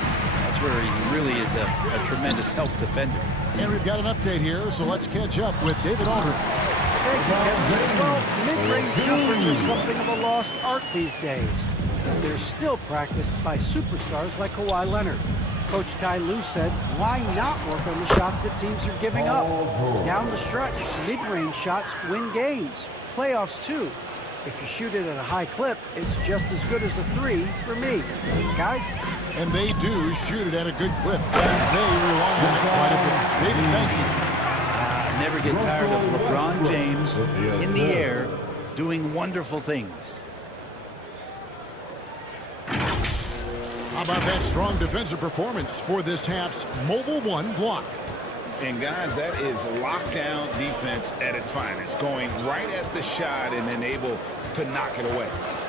That's where he really is a tremendous help defender. And we've got an update here, so let's catch up with David Aldridge. Thank you, Kevin. Well, mid-range jumpers are something of a lost art these days. They're still practiced by superstars like Kawhi Leonard. Coach Ty Lue said, why not work on the shots that teams are giving up? Down the stretch, mid-range shots win games. Playoffs, too. If you shoot it at a high clip, it's just as good as a 3 for me. Guys? And they do shoot it at a good clip. And they rely on it quite a bit. David, thank you. Never get tired of LeBron James in the air doing wonderful things. How about that strong defensive performance for this half's Mobile One block? And guys, that is lockdown defense at its finest, going right at the shot and then able to knock it away.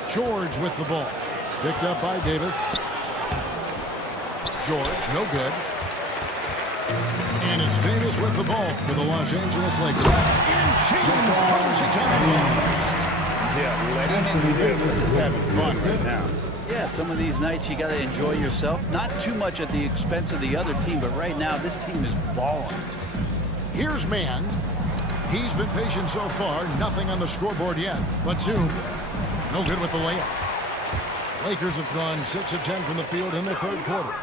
George with the ball. Picked up by Davis. George, no good. And it's Davis with the ball for the Los Angeles Lakers. And James punches it down. Yeah, letting him rip. Just having fun right now. Yeah, some of these nights you got to enjoy yourself. Not too much at the expense of the other team, but right now this team is balling. Here's Mann. He's been patient so far. Nothing on the scoreboard yet. Batum, no good with the layup. Lakers have gone 6 of 10 from the field in the third quarter.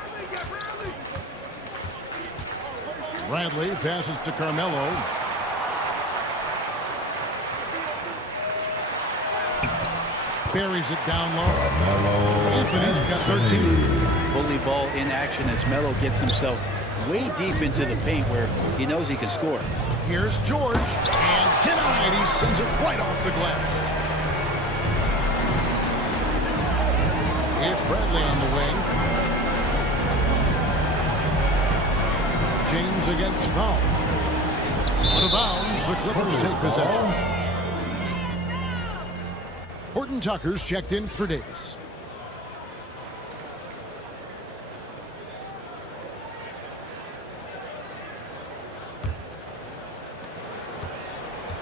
Bradley passes to Carmelo. Buries it down low. Anthony's got 13. Bully ball in action as Melo gets himself way deep into the paint where he knows he can score. Here's George, and denied. He sends it right off the glass. It's Bradley on the wing. James against Powell. Out of bounds, the Clippers take possession. Horton Tucker's checked in for Davis.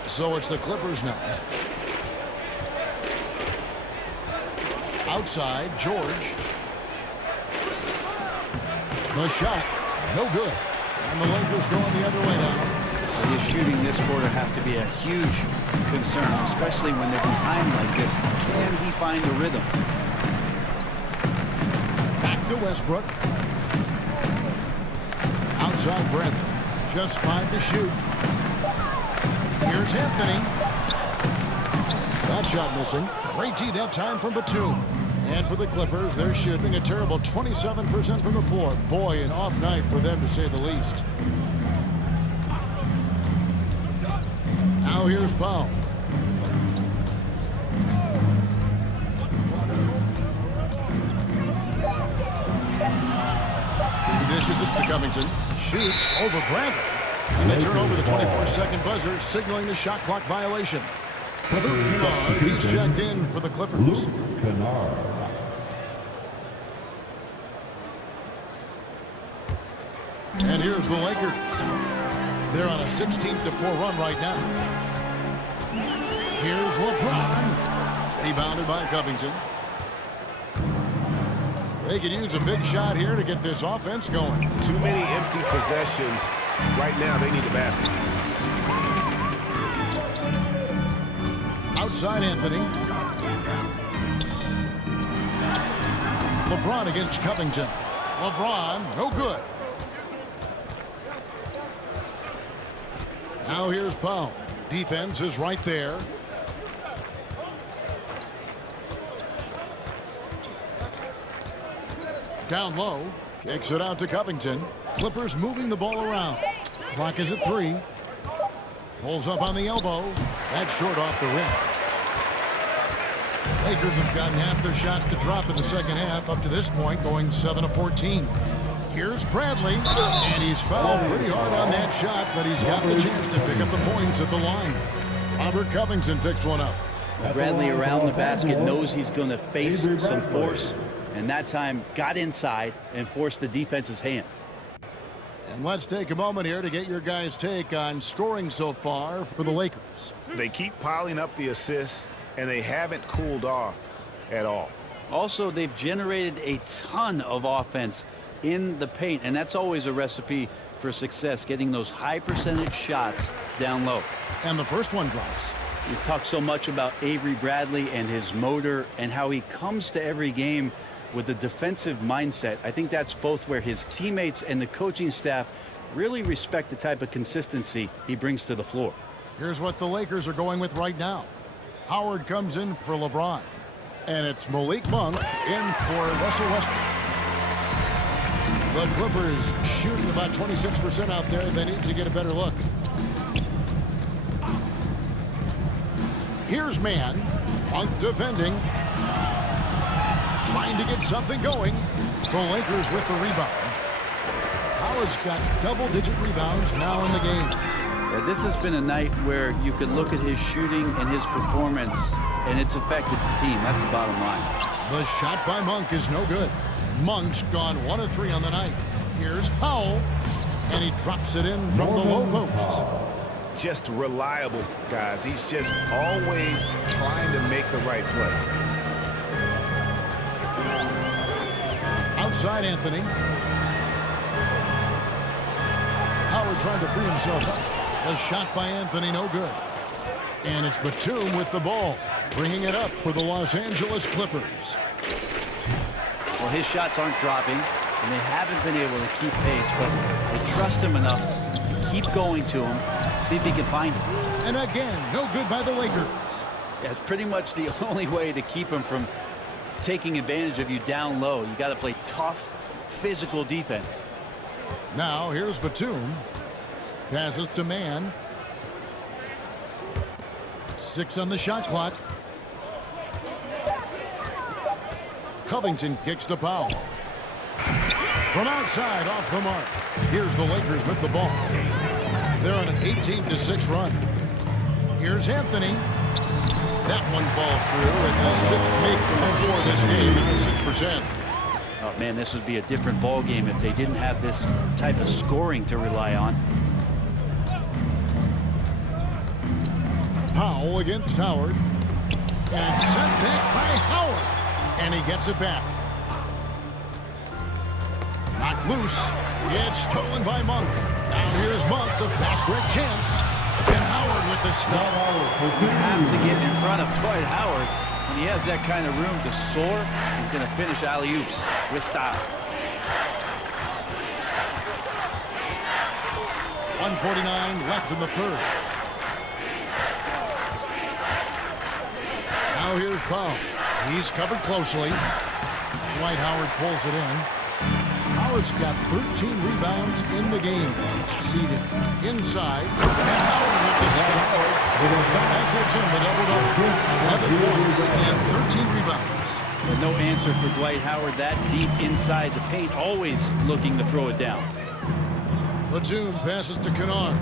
So it's the Clippers now. Outside, George. The shot, no good. And the Lakers going the other way now. His shooting this quarter has to be a huge concern, especially when they're behind like this. Can he find the rhythm? Back to Westbrook. Outside Brent. Just 5 to shoot. Here's Anthony. That shot missing. Great D that time from Batum. And for the Clippers, they're shooting a terrible 27% from the floor. Boy, an off night for them to say the least. Now here's Powell. He dishes it to Covington. Shoots over Bradley. And they turn over the 24-second buzzer, signaling the shot clock violation. Luke Kennard, he's checked in for the Clippers. Luke Kennard. And here's the Lakers. They're on a 16-4 run right now. Here's LeBron. Rebounded by Covington. They could use a big shot here to get this offense going. Too many empty possessions. Right now, they need a basket. Outside Anthony. LeBron against Covington. LeBron, no good. Now here's Powell. Defense is right there. Down low. Kicks it out to Covington. Clippers moving the ball around. Clock is at 3. Pulls up on the elbow. That's short off the rim. Lakers have gotten half their shots to drop in the second half up to this point, going 7 of 14. Here's Bradley, and he's fouled pretty hard on that shot, but he's got the chance to pick up the points at the line. Robert Covington picks one up. Bradley around the basket knows he's going to face some force, and that time got inside and forced the defense's hand. And let's take a moment here to get your guys' take on scoring so far for the Lakers. They keep piling up the assists, and they haven't cooled off at all. Also, they've generated a ton of offense in the paint, and that's always a recipe for success, getting those high percentage shots down low. And the first one drops. We've talked so much about Avery Bradley and his motor and how he comes to every game with a defensive mindset. I think that's both where his teammates and the coaching staff really respect the type of consistency he brings to the floor. Here's what the Lakers are going with right now. Howard comes in for LeBron. And it's Malik Monk in for Russell Westbrook. The Clippers shooting about 26% out there. They need to get a better look. Here's Mann. Monk defending. Trying to get something going. The Lakers with the rebound. Howard's got double-digit rebounds now in the game. Yeah, this has been a night where you could look at his shooting and his performance, and it's affected the team. That's the bottom line. The shot by Monk is no good. Monk's gone 1 of 3 on the night. Here's Powell, and he drops it in from the low post. Just reliable, guys. He's just always trying to make the right play. Outside Anthony. Howard trying to free himself up. A shot by Anthony, no good. And it's Batum with the ball, bringing it up for the Los Angeles Clippers. Well, his shots aren't dropping, and they haven't been able to keep pace, but they trust him enough to keep going to him, see if he can find it. And again, no good by the Lakers. Yeah, it's pretty much the only way to keep him from taking advantage of you down low. You got to play tough, physical defense. Now, here's Batum. Passes to Mann. 6 on the shot clock. Covington kicks to Powell. From outside, off the mark. Here's the Lakers with the ball. They're on an 18-6 run. Here's Anthony. That one falls through. It's a 6th make before this game, and 6 for 10. Oh, man, this would be a different ball game if they didn't have this type of scoring to rely on. Powell against Howard. And sent back by Howard. And he gets it back. Knocked loose. It's stolen by Monk. Now here's Monk, the fast break chance. And Howard with the stuff. You have to get in front of Dwight Howard. When he has that kind of room to soar, he's going to finish alley-oops with style. 1:49 left in the third. Now here's Powell. He's covered closely. Dwight Howard pulls it in. Howard's got 13 rebounds in the game. Seated inside. And Howard with the stop. That gives him the double-double. 11 points and 13 rebounds. But no answer for Dwight Howard that deep inside the paint, always looking to throw it down. Batum passes to Kennard.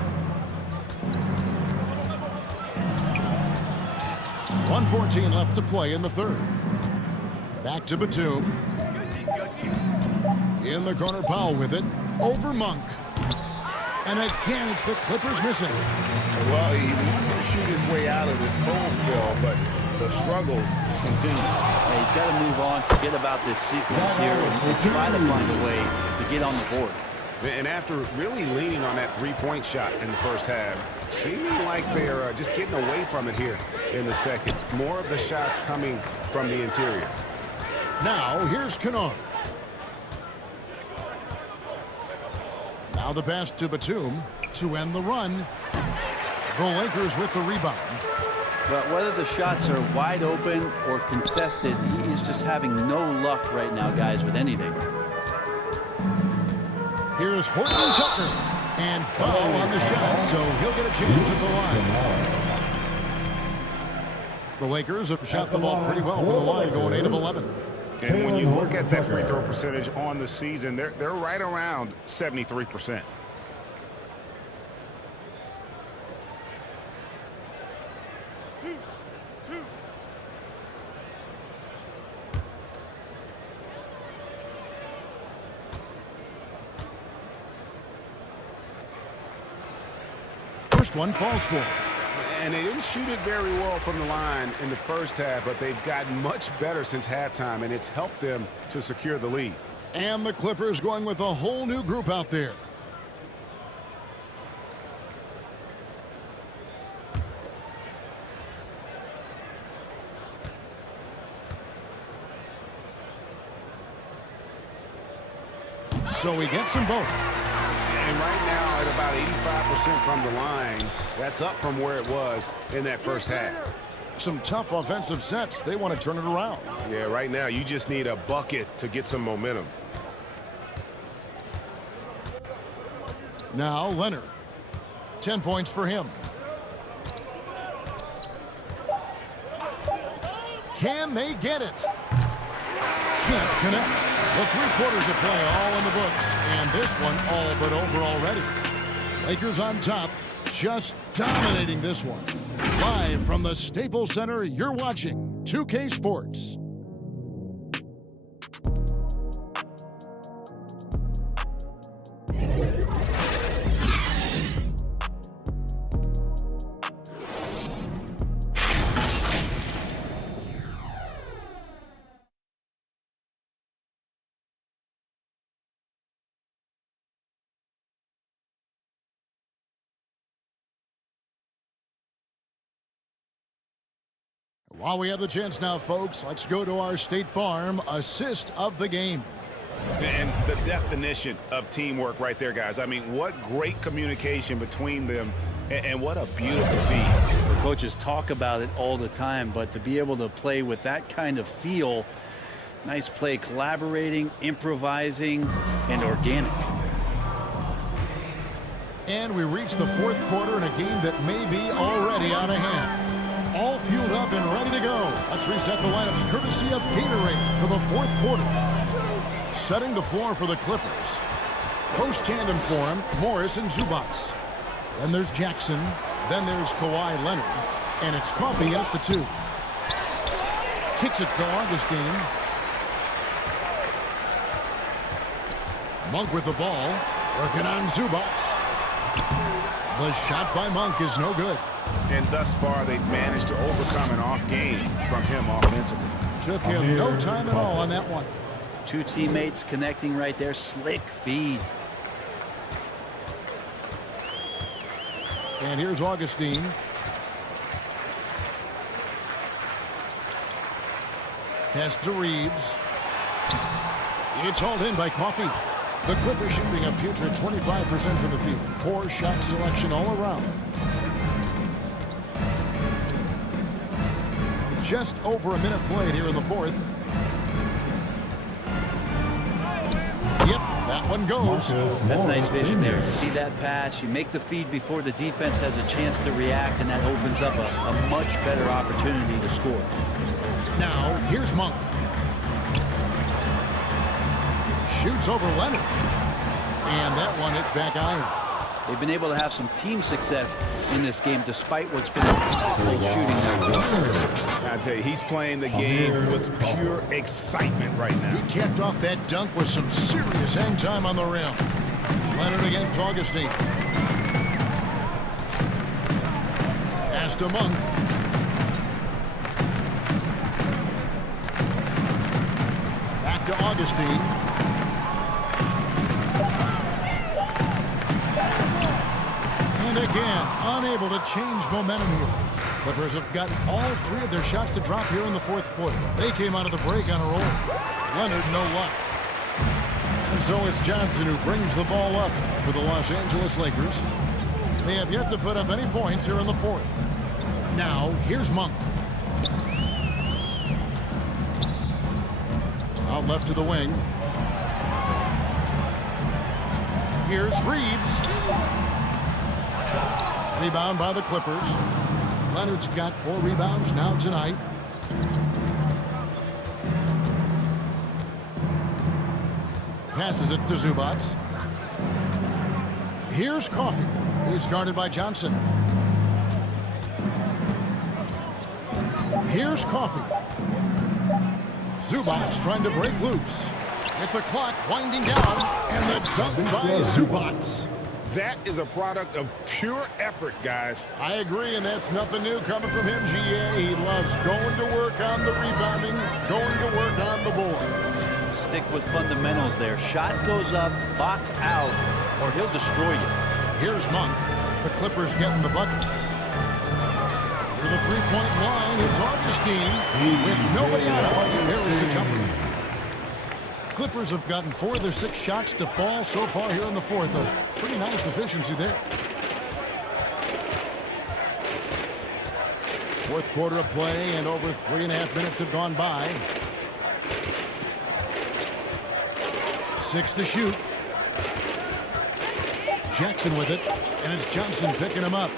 1:14 left to play in the third. Back to Batum. In the corner, Powell with it. Over Monk. And again, it's the Clippers missing. Well, he wants to shoot his way out of this cold spell, but the struggles continue. Yeah, he's got to move on, forget about this sequence here, and try to find a way to get on the board. And after really leaning on that three-point shot in the first half, seeming like they're just getting away from it here in the second. More of the shots coming from the interior. Now, here's Kennard. Now the pass to Batum to end the run. The Lakers with the rebound. But whether the shots are wide open or contested, he's just having no luck right now, guys, with anything. Here's Horton Tucker. And foul on the shot, so he'll get a chance at the line. The Lakers have shot the ball pretty well from the line, going 8 of 11. And when you look at that free throw percentage on the season, they're right around 73%. First one falls for. And they didn't shoot it very well from the line in the first half, but they've gotten much better since halftime, and it's helped them to secure the lead. And the Clippers going with a whole new group out there. So he gets them both. And right now at about 85% from the line, that's up from where it was in that first half. Some tough offensive sets. They want to turn it around. Yeah, right now you just need a bucket to get some momentum. Now Leonard. 10 points for him. Can they get it? Can't connect. The 3 quarters of play all in the books, and this one all but over already. Lakers on top, just dominating this one. Live from the Staples Center, you're watching 2K Sports. While we have the chance now, folks, let's go to our State Farm assist of the game. And the definition of teamwork right there, guys. I mean, what great communication between them, and what a beautiful feed. The coaches talk about it all the time, but to be able to play with that kind of feel, nice play, collaborating, improvising, and organic. And we reach the fourth quarter in a game that may be already out of hand. All fueled up and ready to go. Let's reset the lineups courtesy of Gatorade for the fourth quarter. Setting the floor for the Clippers. Post tandem form, Morris and Zubac. Then there's Jackson. Then there's Kawhi Leonard. And it's Coffee in at the 2. Kicks it to Augustine. Monk with the ball. Working on Zubac. The shot by Monk is no good. And thus far, they've managed to overcome an off game from him offensively. Took him no time at all on that one. Two teammates connecting right there. Slick feed. And here's Augustine. Pass to Reeves. It's hauled in by Coffee. The Clippers shooting a putrid 25% from the field. Poor shot selection all around. Just over a minute played here in the fourth. Yep, that one goes. That's nice vision there. You see that pass, you make the feed before the defense has a chance to react, and that opens up a much better opportunity to score. Now, here's Monk. Shoots over Leonard. And that one hits back iron. They've been able to have some team success in this game despite what's been an awful shooting night. I tell you, he's playing the game with pure excitement right now. He capped off that dunk with some serious hang time on the rim. Leonard against Augustine. Pass to Monk. Back to Augustine. And again, unable to change momentum here. Clippers have gotten all 3 of their shots to drop here in the fourth quarter. They came out of the break on a roll. Leonard, no luck. And so it's Johnson who brings the ball up for the Los Angeles Lakers. They have yet to put up any points here in the fourth. Now, here's Monk. Out left to the wing. Here's Reeves. Rebound by the Clippers. Leonard's got 4 rebounds now tonight. Passes it to Zubac. Here's Coffee. He's guarded by Johnson. Here's Coffee. Zubac trying to break loose. With the clock winding down, and the dunk by Zubac. That is a product of pure effort, guys. I agree, and that's nothing new coming from him, GA. He loves going to work on the rebounding, going to work on the board. Stick with fundamentals there. Shot goes up, box out, or he'll destroy you. Here's Monk. The Clippers getting the bucket. To the three-point line, it's Augustine. With nobody out of it, there is the jumper. Clippers have gotten 4 of their 6 shots to fall so far here in the fourth. A pretty nice efficiency there. Fourth quarter of play, and over 3.5 minutes have gone by. 6 to shoot. Jackson with it, and it's Johnson picking him up.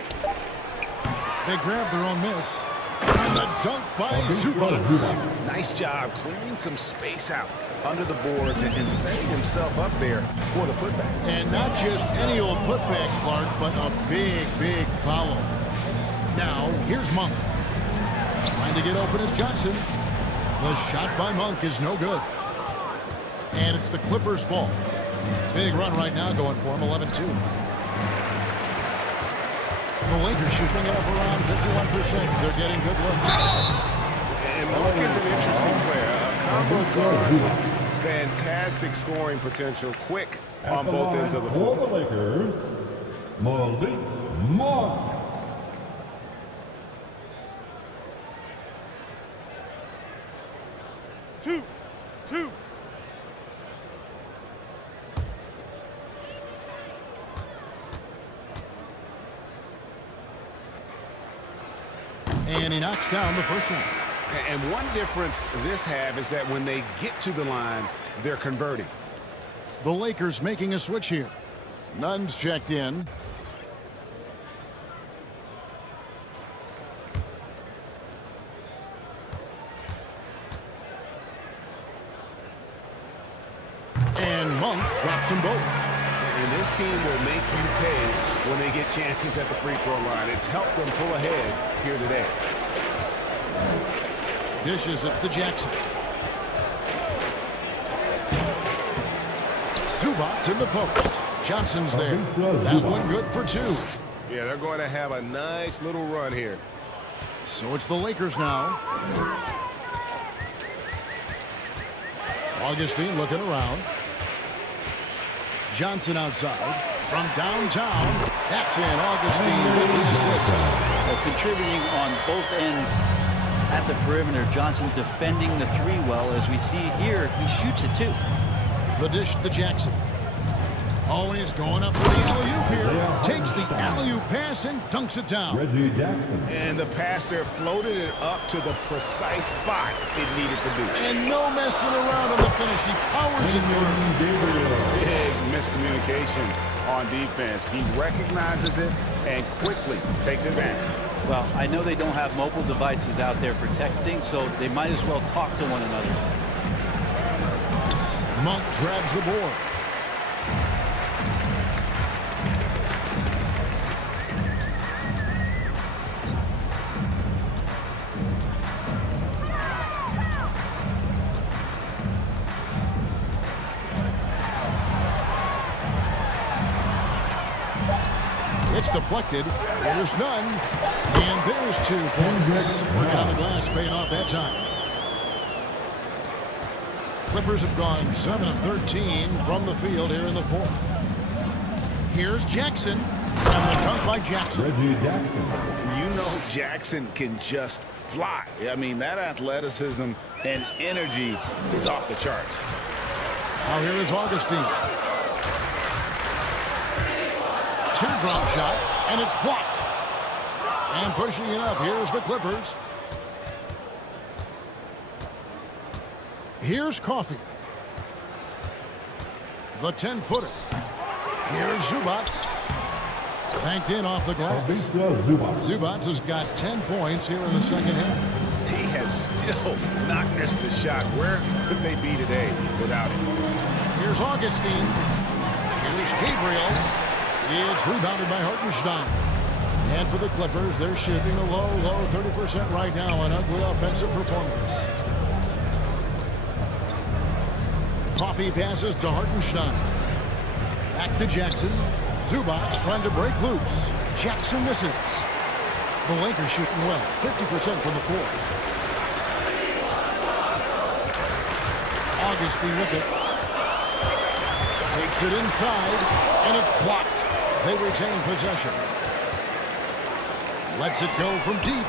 They grab their own miss. And the dunk by Zubac. Nice job clearing some space out under the boards and setting himself up there for the putback. And not just any old putback, Clark, but a big, big foul. Now, here's Monk. Trying to get open is Johnson. The shot by Monk is no good. And it's the Clippers' ball. Big run right now going for him, 11-2. The Lakers shooting it up around 51%. They're getting good looks. And Monk is an interesting player. A combo guard, fantastic scoring potential, quick on both ends of the floor. For the Lakers, Malik Monk. Two. And he knocks down the first one. And one difference this half is that when they get to the line, they're converting. The Lakers making a switch here. Nunn's checked in. And Monk drops them both. And this team will make you pay when they get chances at the free throw line. It's helped them pull ahead here today. Dishes it to Jackson. Zubac in the post. Johnson's there. That one good for two. Yeah, they're going to have a nice little run here. So it's the Lakers now. Augustine looking around. Johnson outside. From downtown. That's in. Augustine with the assist. Well, contributing on both ends at the perimeter. Johnson defending the three well. As we see here, he shoots it too. The dish to Jackson. Oh, he's going up for the alley-oop here. Takes the alley-oop pass and dunks it down. Reggie Jackson. And the pass there floated it up to the precise spot it needed to be. And no messing around on the finish. He powers it through. Big miscommunication on defense. He recognizes it and quickly takes advantage. Well, I know they don't have mobile devices out there for texting, so they might as well talk to one another. Monk grabs the board. It's deflected. There's none. And there's 2 points. Working on the glass, paying off that time. Clippers have gone 7 of 13 from the field here in the fourth. Here's Jackson. And the dunk by Jackson. Reggie Jackson. You know Jackson can just fly. I mean, that athleticism and energy is off the charts. Now here is Augustine. Teardrop shot, and it's blocked. And pushing it up, here's the Clippers. Here's Coffey. The 10-footer. Here's Zubac. Banked in off the glass. Zubac has got 10 points here in the second half. He has still not missed a shot. Where could they be today without him? Here's Augustine. Here's Gabriel. It's rebounded by Hartenstein. And for the Clippers, they're shooting a low 30% right now. An ugly offensive performance. Coffey passes to Hartenstein. Back to Jackson. Zubac trying to break loose. Jackson misses. The Lakers shooting well, 50% from the floor. Augustine with it. Takes it inside, and it's blocked. They retain possession. Lets it go from deep.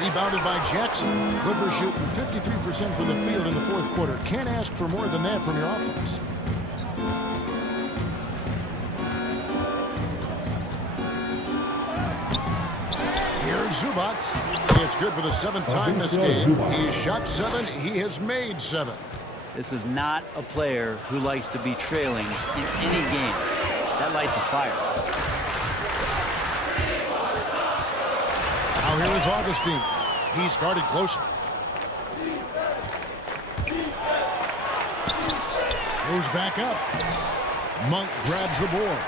Rebounded by Jackson. Clippers shooting 53% from the field in the fourth quarter. Can't ask for more than that from your offense. Here's Zubac. It's good for the 7th time this game. He's shot 7. He has made 7. This is not a player who likes to be trailing in any game. That lights a fire. Now here is Augustine. He's guarded closely. Goes back up. Monk grabs the board.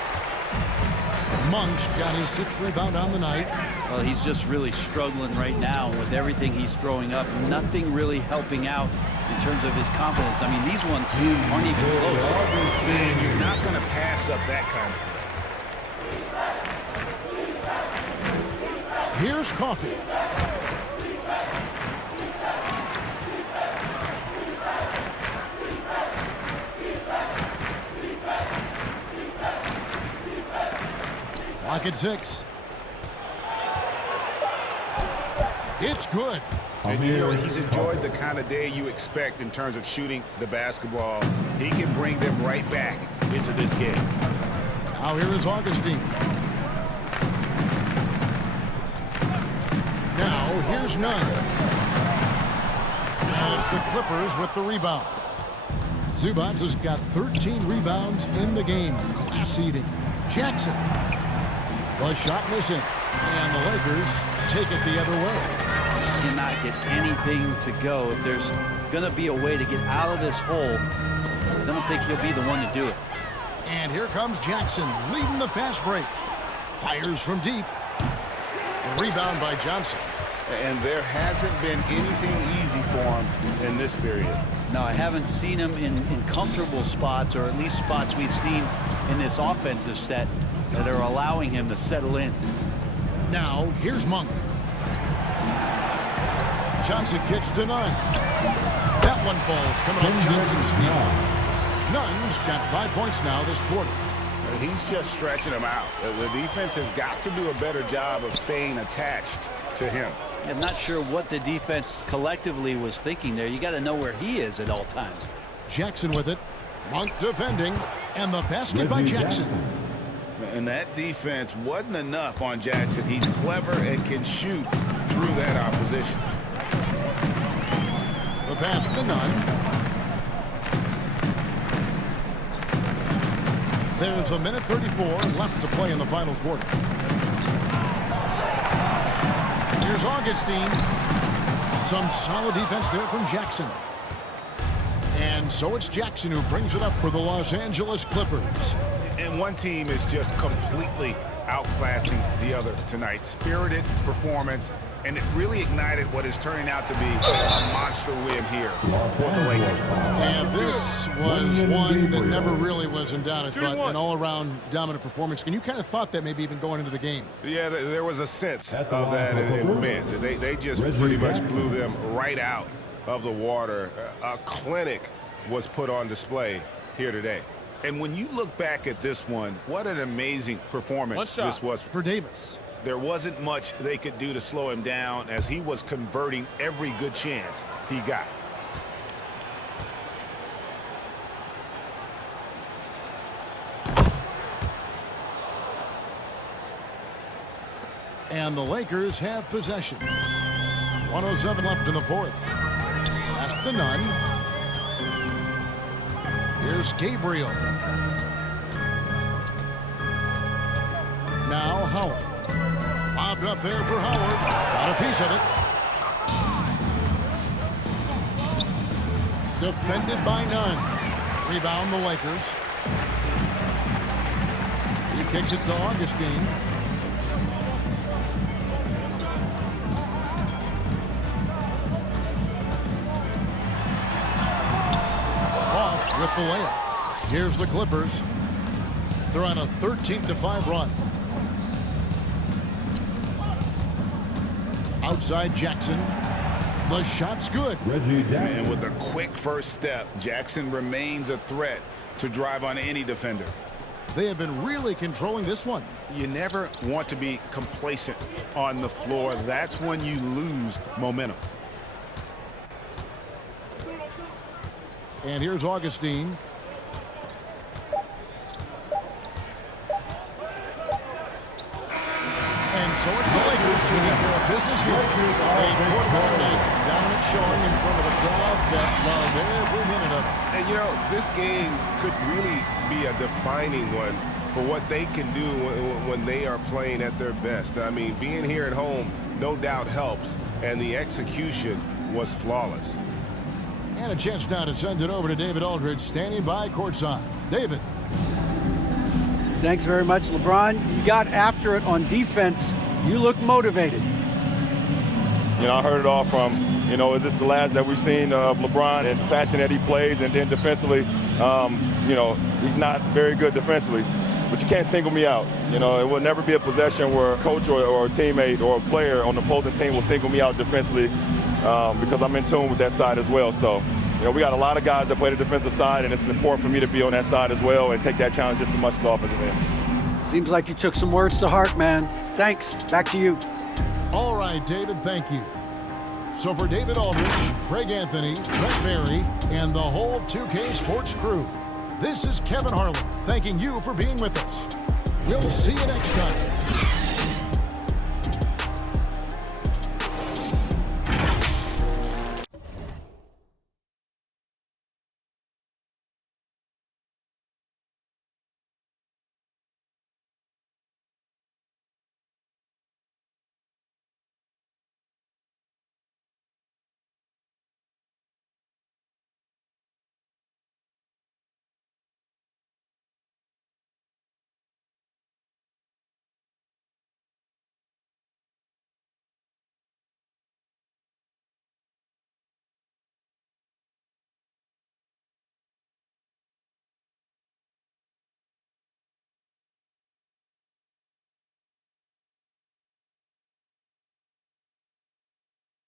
Monk's got his 6th rebound on the night. Well, he's just really struggling right now with everything he's throwing up. Nothing really helping out in terms of his confidence. I mean, these ones aren't even close. And you're not going to pass up that kind of play. Here's Coffee. Lock at 6. It's good. And you know, he's enjoyed the kind of day you expect in terms of shooting the basketball. He can bring them right back into this game. Now here is Augustine. Now here's Nunn. And it's the Clippers with the rebound. Zubac has got 13 rebounds in the game. Class eating. Jackson. The shot missing. And the Lakers take it the other way. Cannot get anything to go. If there's going to be a way to get out of this hole, I don't think he'll be the one to do it. And here comes Jackson leading the fast break. Fires from deep. The rebound by Johnson. And there hasn't been anything easy for him in this period. No, I haven't seen him in comfortable spots, or at least spots we've seen in this offensive set that are allowing him to settle in. Now, here's Monk. Johnson kicks to Nunn. That one falls, coming on Johnson's feet. Nunn's got 5 points now this quarter. He's just stretching him out. The defense has got to do a better job of staying attached to him. I'm not sure what the defense collectively was thinking there. You got to know where he is at all times. Jackson with it. Monk defending. And the basket by Jackson. And that defense wasn't enough on Jackson. He's clever and can shoot through that opposition. The pass to Nunn. There's a minute 34 left to play in the final quarter. Here's Augustine. Some solid defense there from Jackson. And so it's Jackson who brings it up for the Los Angeles Clippers. And one team is just completely outclassing the other tonight. Spirited performance, and it really ignited what is turning out to be a monster win here for the Lakers. And this was one that never really was in doubt. I thought an all-around dominant performance. And you kind of thought that maybe even going into the game. Yeah, there was a sense of that. And man, they just pretty much blew them right out of the water. A clinic was put on display here today. And when you look back at this one, what an amazing performance this was for Davis. There wasn't much they could do to slow him down as he was converting every good chance he got. And the Lakers have possession. 1:07 left in the fourth. Pass to Nunn. Here's Gabriel. Now Howard. Lobbed up there for Howard. Got a piece of it. Defended by Nunn. Rebound the Lakers. He kicks it to Augustine. Off with the layup. Here's the Clippers. They're on a 13-5 run. Outside Jackson. The shot's good. And with a quick first step, Jackson remains a threat to drive on any defender. They have been really controlling this one. You never want to be complacent on the floor. That's when you lose momentum. And here's Augustine. And so it's the Lakers taking care of business here. A quarterback dominant showing in front of a crowd that loved every minute of it. And you know, this game could really be a defining one for what they can do when they are playing at their best. I mean, being here at home no doubt helps, and the execution was flawless. And a chance now to send it over to David Aldridge, standing by courtside. David. Thanks very much, LeBron. You got after it on defense. You look motivated. You know, I heard it all from You know, is this the last that we've seen of LeBron and the fashion that he plays? And then defensively, you know, he's not very good defensively. But you can't single me out. You know, it will never be a possession where a coach or a teammate or a player on the opposing team will single me out defensively because I'm in tune with that side as well. So, you know, we got a lot of guys that play the defensive side, and it's important for me to be on that side as well and take that challenge just as much as the offensive end. Seems like you took some words to heart, man. Thanks. Back to you. All right, David, thank you. So for David Aldridge, Greg Anthony, Brent Barry, and the whole 2K Sports crew, this is Kevin Harlan thanking you for being with us. We'll see you next time.